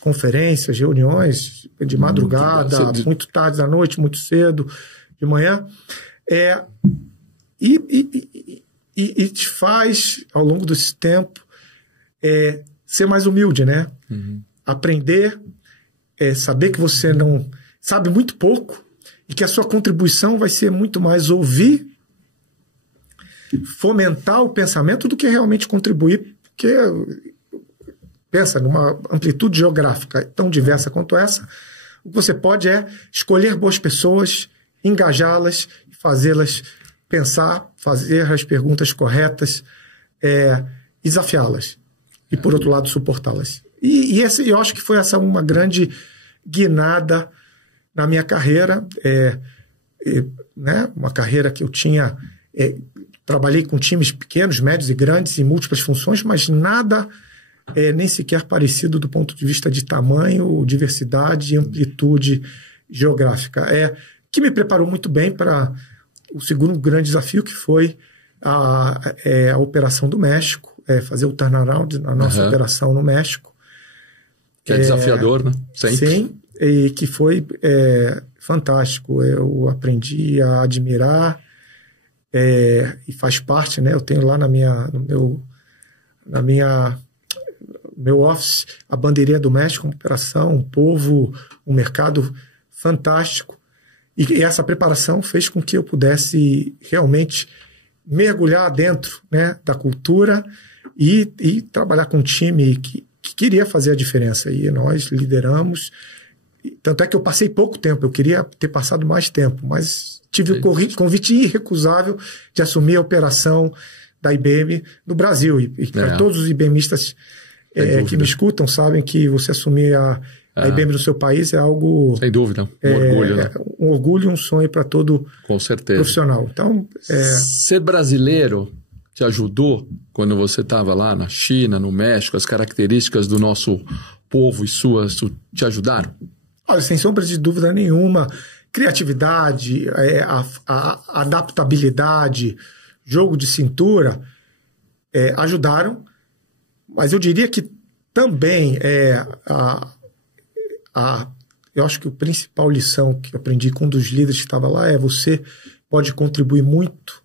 conferências, reuniões de madrugada, muito tarde da noite, muito cedo, de manhã. E te faz, ao longo desse tempo, ser mais humilde, né? Aprender, saber que você não sabe muito pouco e que a sua contribuição vai ser muito mais ouvir, fomentar o pensamento do que realmente contribuir, porque pensa numa amplitude geográfica tão diversa quanto essa, o que você pode é escolher boas pessoas, engajá-las e fazê-las pensar, fazer as perguntas corretas, desafiá-las e, por outro lado, suportá-las. E eu acho que foi essa uma grande guinada na minha carreira, né? Uma carreira que eu tinha... trabalhei com times pequenos, médios e grandes em múltiplas funções, mas nada nem sequer parecido do ponto de vista de tamanho, diversidade e amplitude geográfica. Que me preparou muito bem para o segundo grande desafio, que foi a operação do México, fazer o turnaround na nossa operação no México. Que é desafiador, né? Sim, e que foi fantástico. Eu aprendi a admirar, e faz parte, né? Eu tenho lá no meu office a bandeirinha do México, uma operação, um povo, um mercado fantástico. E essa preparação fez com que eu pudesse realmente mergulhar dentro, né, da cultura e trabalhar com um time que queria fazer a diferença. E nós lideramos. Tanto é que eu passei pouco tempo, eu queria ter passado mais tempo, mas tive o convite irrecusável de assumir a operação da IBM no Brasil. E para todos os IBMistas que me escutam, sabem que você assumir a IBM no seu país é algo... Sem dúvida, orgulho. Né? Um orgulho e um sonho para todo Com certeza. Profissional. Então, Ser brasileiro te ajudou quando você estava lá na China, no México? As características do nosso povo e suas te ajudaram? Olha, sem sombra de dúvida nenhuma, criatividade, a adaptabilidade, jogo de cintura ajudaram, mas eu diria que também eu acho que a principal lição que eu aprendi com um dos líderes que estava lá você pode contribuir muito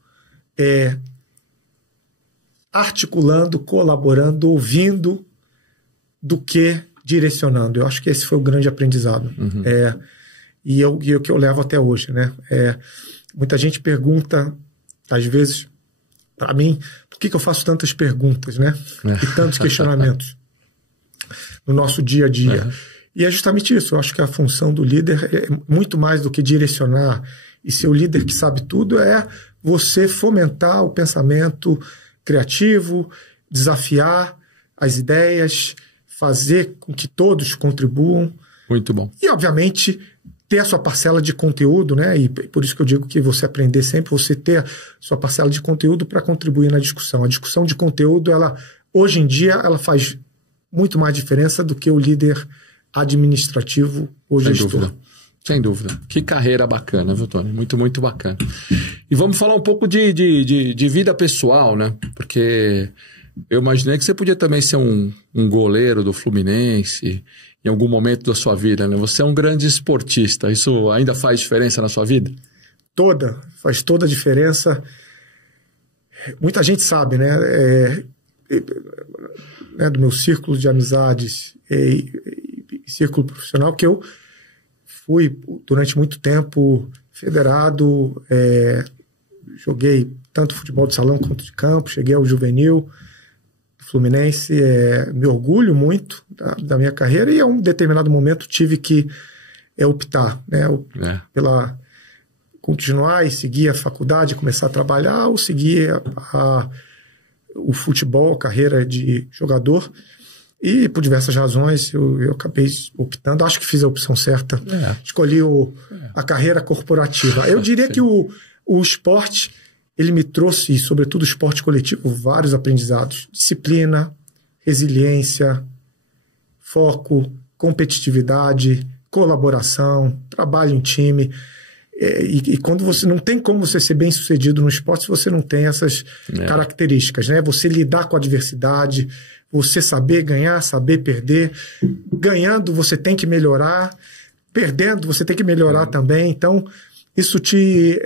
articulando, colaborando, ouvindo do que direcionando. Eu acho que esse foi o grande aprendizado. Uhum. E o que eu levo até hoje. Né? Muita gente pergunta, às vezes, para mim, por que eu faço tantas perguntas, né? E tantos questionamentos no nosso dia a dia. Uhum. E é justamente isso. Eu acho que a função do líder é muito mais do que direcionar e ser o líder que sabe tudo, é você fomentar o pensamento criativo, desafiar as ideias, fazer com que todos contribuam. Muito bom. E, obviamente, ter a sua parcela de conteúdo, né? E por isso que eu digo que você aprender sempre, você ter a sua parcela de conteúdo para contribuir na discussão. A discussão de conteúdo, hoje em dia, ela faz muito mais diferença do que o líder administrativo ou gestor. Sem dúvida. Que carreira bacana, viu, Tony? Muito, muito bacana. E vamos falar um pouco de vida pessoal, né? Porque eu imaginei que você podia também ser um goleiro do Fluminense em algum momento da sua vida, né? Você é um grande esportista. Isso ainda faz diferença na sua vida? Faz toda a diferença. Muita gente sabe, né? Do meu círculo de amizades e círculo profissional, que eu fui durante muito tempo federado, joguei tanto futebol de salão quanto de campo, cheguei ao juvenil Fluminense, me orgulho muito da minha carreira e a um determinado momento tive que optar, né, pela continuar e seguir a faculdade, começar a trabalhar ou seguir o futebol, a carreira de jogador. E por diversas razões eu acabei optando, acho que fiz a opção certa, escolhi a carreira corporativa. Eu diria que o esporte, ele me trouxe, sobretudo o esporte coletivo, vários aprendizados. Disciplina, resiliência, foco, competitividade, colaboração, trabalho em time. E quando você não tem como você ser bem sucedido no esporte se você não tem essas características, né? Você lidar com a adversidade, você saber ganhar, saber perder. Ganhando, você tem que melhorar. Perdendo, você tem que melhorar também. Então, isso te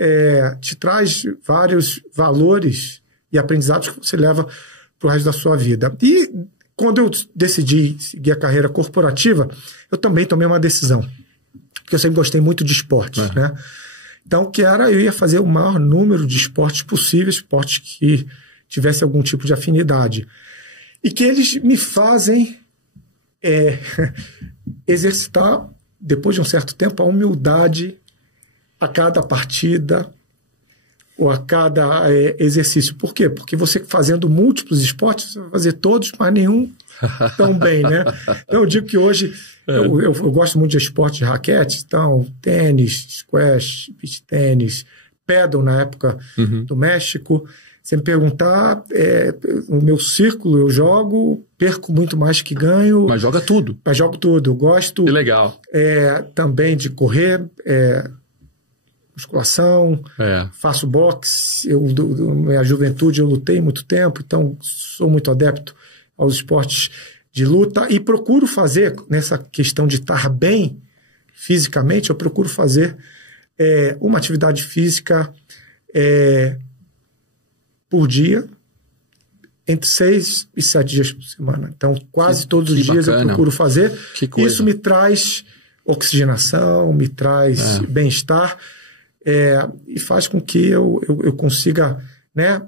traz vários valores e aprendizados que você leva para o resto da sua vida. E quando eu decidi seguir a carreira corporativa, eu também tomei uma decisão. Porque eu sempre gostei muito de esportes, né? Então, eu ia fazer o maior número de esportes possíveis, esportes que tivesse algum tipo de afinidade. E que eles me fazem exercitar, depois de um certo tempo, a humildade a cada partida ou a cada exercício. Por quê? Porque você fazendo múltiplos esportes, você vai fazer todos, mas nenhum tão bem, né? Então, eu digo que hoje eu gosto muito de esporte de raquete, então, tênis, squash, beach tênis, paddle na época do México. Se me perguntar, no meu círculo eu jogo, perco muito mais que ganho. Mas joga tudo. Mas jogo tudo. Eu gosto. Que legal. Também de correr, musculação, faço boxe. Na minha juventude eu lutei muito tempo, então sou muito adepto aos esportes de luta e procuro fazer, nessa questão de estar bem fisicamente, eu procuro fazer uma atividade física por dia, entre 6 e 7 dias por semana. Então, quase todos os dias eu procuro fazer. Isso me traz oxigenação, me traz bem-estar e faz com que eu consiga, né,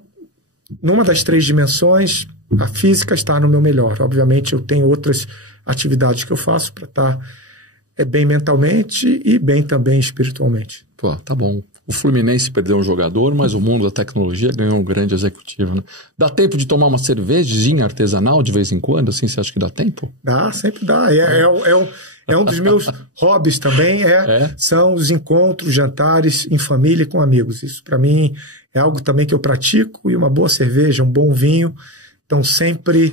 numa das 3 dimensões, a física estar no meu melhor. Obviamente, eu tenho outras atividades que eu faço para estar bem mentalmente e bem também espiritualmente. Pô, tá bom. O Fluminense perdeu um jogador, mas o mundo da tecnologia ganhou um grande executivo, né? Dá tempo de tomar uma cervejinha artesanal de vez em quando? Assim, você acha que dá tempo? Dá, sempre dá. É um dos meus hobbies também, são os encontros, jantares em família e com amigos. Isso, para mim, é algo também que eu pratico, e uma boa cerveja, um bom vinho, estão sempre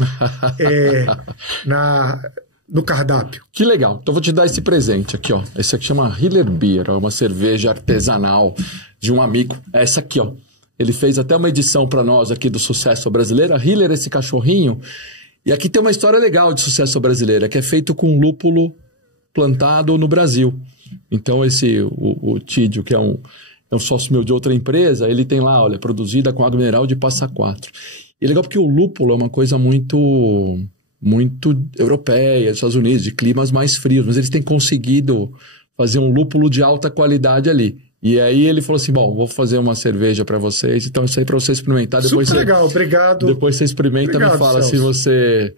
no cardápio. Que legal. Então vou te dar esse presente aqui, ó. Esse aqui chama Hiller Beer, é uma cerveja artesanal de um amigo. Essa aqui, ó. Ele fez até uma edição para nós aqui do Sucesso Brasileiro. A Hiller, esse cachorrinho. E aqui tem uma história legal de Sucesso Brasileiro, que é feito com lúpulo plantado no Brasil. Então o Tídio, que é um sócio meu de outra empresa, ele tem lá, olha, produzida com água mineral de Passa Quatro. E é legal porque o lúpulo é uma coisa muito europeia, dos Estados Unidos, de climas mais frios, mas eles têm conseguido fazer um lúpulo de alta qualidade ali. E aí ele falou assim, bom, vou fazer uma cerveja para vocês, então isso aí para você experimentar. Depois super legal, obrigado. Depois você experimenta e me fala se você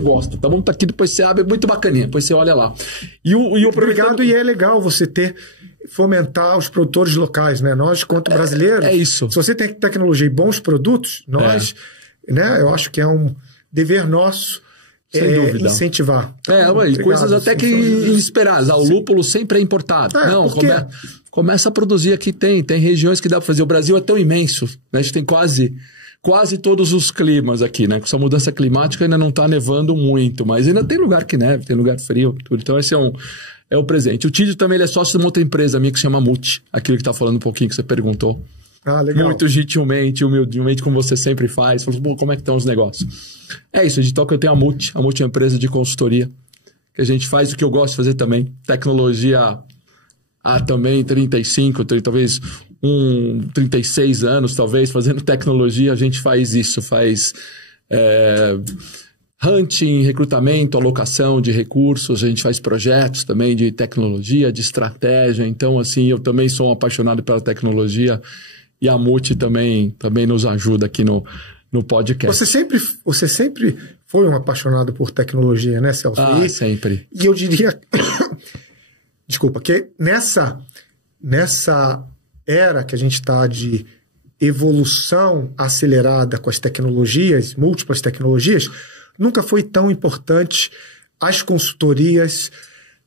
gosta, tá bom? Tá aqui, depois você abre, muito bacaninha, depois você olha lá. Obrigado, e é legal você fomentar os produtores locais, né? Nós, quanto brasileiros, isso. Se você tem tecnologia e bons produtos, nós, né? Eu acho que é um dever nosso incentivar. E coisas até que inesperadas. O lúpulo sempre é importado. Não, começa a produzir aqui, tem regiões que dá para fazer. O Brasil é tão imenso, né? A gente tem quase todos os climas aqui, né? Com essa mudança climática ainda não está nevando muito, mas ainda tem lugar que neve, tem lugar frio, tudo. Então esse é o presente. O Tídio também ele é sócio de uma outra empresa minha que se chama Multi, aquilo que tá falando um pouquinho que você perguntou. Legal. Muito gentilmente, humildemente, como você sempre faz. Falou, como é que estão os negócios? É isso, eu tenho a Multi é uma empresa de consultoria, que a gente faz o que eu gosto de fazer também, tecnologia há também 35, talvez 36 anos, talvez, fazendo tecnologia, a gente faz isso, faz hunting, recrutamento, alocação de recursos, a gente faz projetos também de tecnologia, de estratégia. Então, assim, eu também sou um apaixonado pela tecnologia e a Multi também nos ajuda aqui no podcast. Você sempre foi um apaixonado por tecnologia, né, Celso? Sempre. E eu diria, desculpa, que nessa era que a gente está de evolução acelerada com as tecnologias, múltiplas tecnologias, nunca foi tão importante as consultorias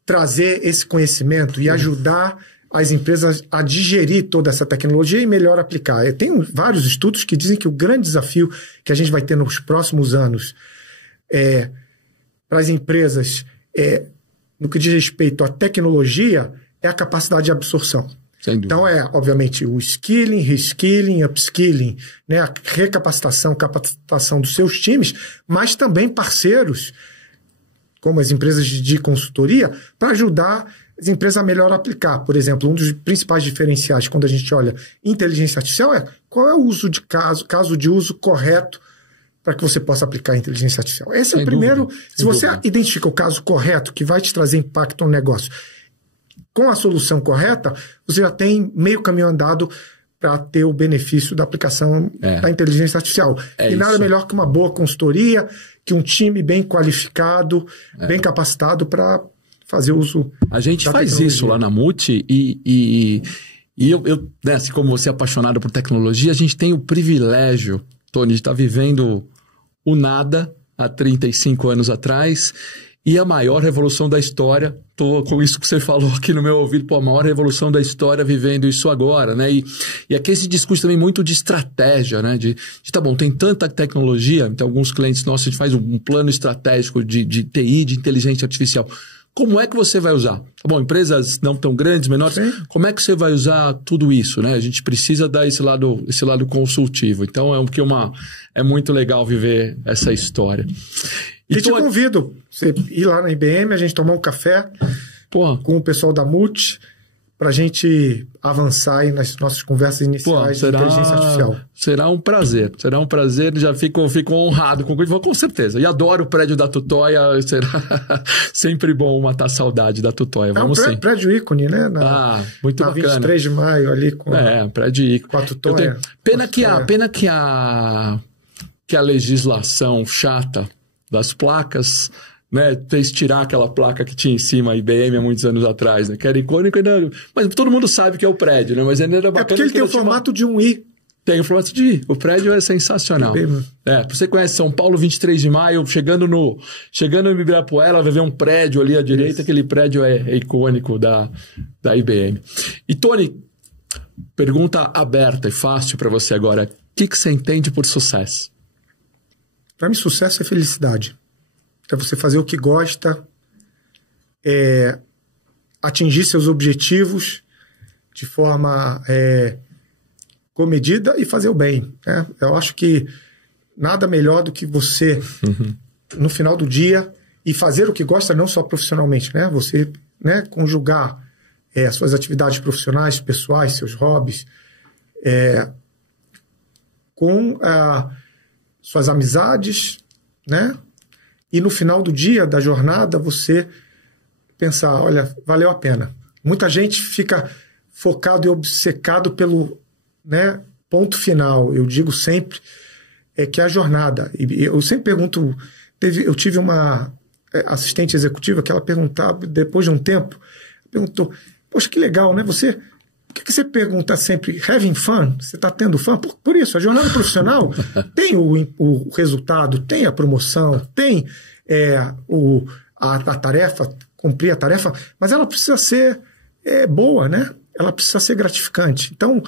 trazer esse conhecimento e ajudar as empresas a digerir toda essa tecnologia e melhor aplicar. Tem vários estudos que dizem que o grande desafio que a gente vai ter nos próximos anos para as empresas, no que diz respeito à tecnologia, é a capacidade de absorção. Então, obviamente, o skilling, reskilling, upskilling, né, a recapacitação, capacitação dos seus times, mas também parceiros, como as empresas de consultoria, para ajudar as empresas a melhor aplicar. Por exemplo, um dos principais diferenciais quando a gente olha inteligência artificial qual é o uso de caso de uso correto para que você possa aplicar a inteligência artificial. Esse é o primeiro. Se você identifica o caso correto que vai te trazer impacto no negócio, com a solução correta, você já tem meio caminho andado para ter o benefício da aplicação da inteligência artificial. E nada melhor que uma boa consultoria, que um time bem qualificado, bem capacitado para fazer uso. A gente faz isso lá na Multi e eu né, assim como você é apaixonado por tecnologia, a gente tem o privilégio, Tony, de estar vivendo o nada há 35 anos atrás e a maior revolução da história. Tô com isso que você falou aqui no meu ouvido, a maior revolução da história vivendo isso agora, né? E aqui se discute também muito de estratégia, né? De tá bom, tem tanta tecnologia, tem alguns clientes nossos, a gente faz um plano estratégico de TI, de inteligência artificial. Como é que você vai usar? Tá bom, empresas não tão grandes, menores, como é que você vai usar tudo isso, né? A gente precisa dar esse lado consultivo. Então, é muito legal viver essa história. E te convido, você ir lá na IBM, a gente tomar um café com o pessoal da Multi, para a gente avançar aí nas nossas conversas iniciais de inteligência artificial. Será um prazer, já fico honrado com certeza. E adoro o prédio da Tutóia, será sempre bom matar a saudade da Tutóia. Vamos sim. Prédio ícone, né? Muito bacana. 23 de maio ali com prédio ícone. Com a Tutóia. Pena que a legislação chata das placas né, fez tirar aquela placa que tinha em cima, a IBM, há muitos anos atrás, né? Que era icônico, mas todo mundo sabe que é o prédio, né? Mas ainda era bacana. É porque ele tem o formato de um I. Tem o formato de I. O prédio é sensacional. Você conhece São Paulo, 23 de maio, chegando no Ibirapuera, vai ver um prédio ali à direita, aquele prédio é icônico da IBM. E, Tony, pergunta aberta e fácil para você agora. O que você entende por sucesso? Para mim, sucesso é felicidade. É você fazer o que gosta, atingir seus objetivos de forma comedida e fazer o bem. Né? Eu acho que nada melhor do que você, no final do dia, e fazer o que gosta não só profissionalmente, né? Você, né, conjugar suas atividades profissionais, pessoais, seus hobbies, com suas amizades, né? E no final do dia, da jornada, você pensar, olha, valeu a pena. Muita gente fica focado e obcecado pelo, né, ponto final. Eu digo sempre que é a jornada. E eu sempre pergunto, eu tive uma assistente executiva que ela perguntava, depois de um tempo, perguntou, poxa, que legal, né? Por que você pergunta sempre, having fun? Você está tendo fun? Por isso, a jornada profissional tem o resultado, tem a promoção, tem a tarefa, cumprir a tarefa, mas ela precisa ser boa, né? Ela precisa ser gratificante. Então,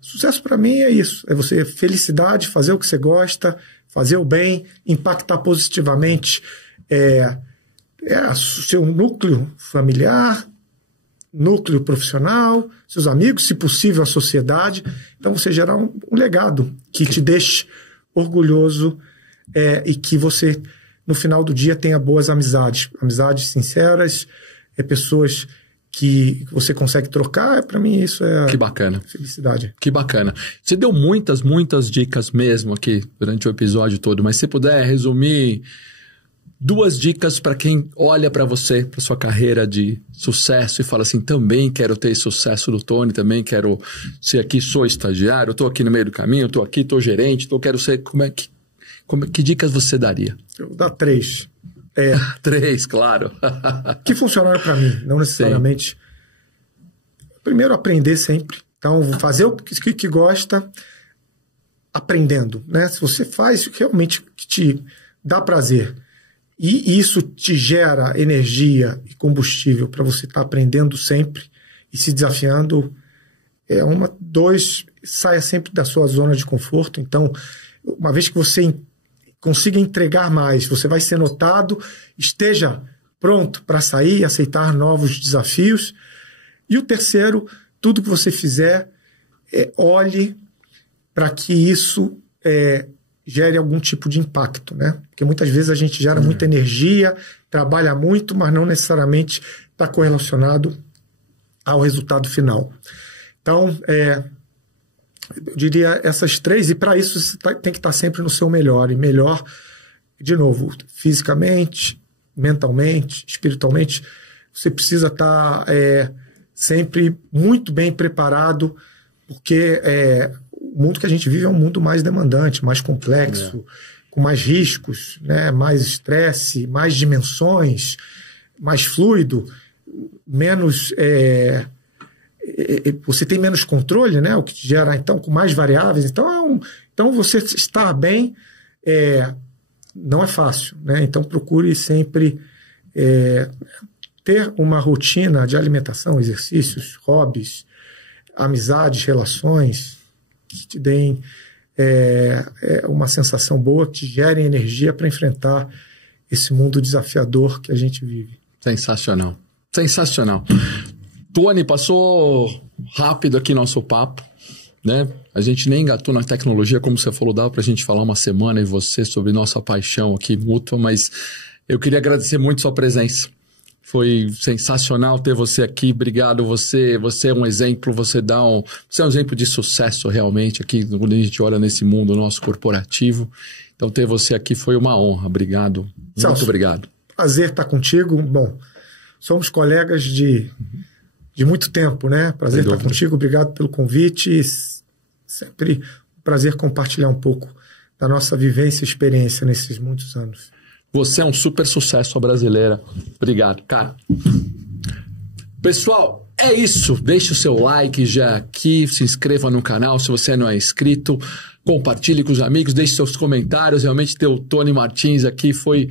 sucesso para mim é isso, é você, felicidade, fazer o que você gosta, fazer o bem, impactar positivamente seu núcleo familiar, núcleo profissional, seus amigos, se possível a sociedade. Então você gerar um legado que te deixe orgulhoso e que você, no final do dia, tenha boas amizades sinceras, pessoas que você consegue trocar. Para mim isso é que bacana. Felicidade. Que bacana. Você deu muitas dicas mesmo aqui durante o episódio todo, mas se puder resumir 2 dicas para quem olha para você, para sua carreira de sucesso e fala assim, também quero ter esse sucesso do Tony, também quero ser aqui, sou estagiário, estou aqui no meio do caminho, estou aqui, estou gerente, quero ser... Que dicas você daria? Eu vou dar 3. 3, claro. Que funcionaram para mim, não necessariamente. Sim. Primeiro, aprender sempre. Então, fazer o que gosta, aprendendo, né? Se você faz realmente o que te dá prazer, e isso te gera energia e combustível para você estar aprendendo sempre e se desafiando. 2, saia sempre da sua zona de conforto. Então, uma vez que você consiga entregar mais, você vai ser notado, esteja pronto para sair e aceitar novos desafios. E o terceiro, tudo que você fizer, olhe para que isso gere algum tipo de impacto, né? Porque muitas vezes a gente gera muita energia, trabalha muito, mas não necessariamente está correlacionado ao resultado final. Então, eu diria essas 3, e para isso você tem que estar sempre no seu melhor. E melhor, de novo, fisicamente, mentalmente, espiritualmente, você precisa estar sempre muito bem preparado, porque o mundo que a gente vive é um mundo mais demandante, mais complexo, com mais riscos, né? Mais estresse, mais dimensões, mais fluido, menos... você tem menos controle, né? O que te gera, então, com mais variáveis. Então você estar bem não é fácil, né? Então procure sempre ter uma rotina de alimentação, exercícios, hobbies, amizades, relações que te deem uma sensação boa, que te gerem energia para enfrentar esse mundo desafiador que a gente vive. Sensacional. Sensacional. Tony, passou rápido aqui nosso papo, né? A gente nem engatou na tecnologia, como você falou, dava para a gente falar uma semana e você sobre nossa paixão aqui mútua, mas eu queria agradecer muito sua presença. Foi sensacional ter você aqui, obrigado. Você é um exemplo, você é um exemplo de sucesso realmente aqui, quando a gente olha nesse mundo nosso corporativo. Então ter você aqui foi uma honra, obrigado, Celso, muito obrigado. Prazer estar contigo, bom, somos colegas de muito tempo, né? Prazer estar contigo, obrigado pelo convite, sempre um prazer compartilhar um pouco da nossa vivência e experiência nesses muitos anos. Você é um super sucesso, a brasileira. Obrigado, cara. Pessoal, é isso. Deixe o seu like já aqui, se inscreva no canal se você não é inscrito, compartilhe com os amigos, deixe seus comentários. Realmente ter o Tony Martins aqui foi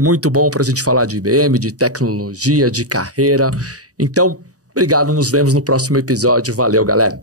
muito bom para a gente falar de IBM, de tecnologia, de carreira. Então, obrigado, nos vemos no próximo episódio. Valeu, galera.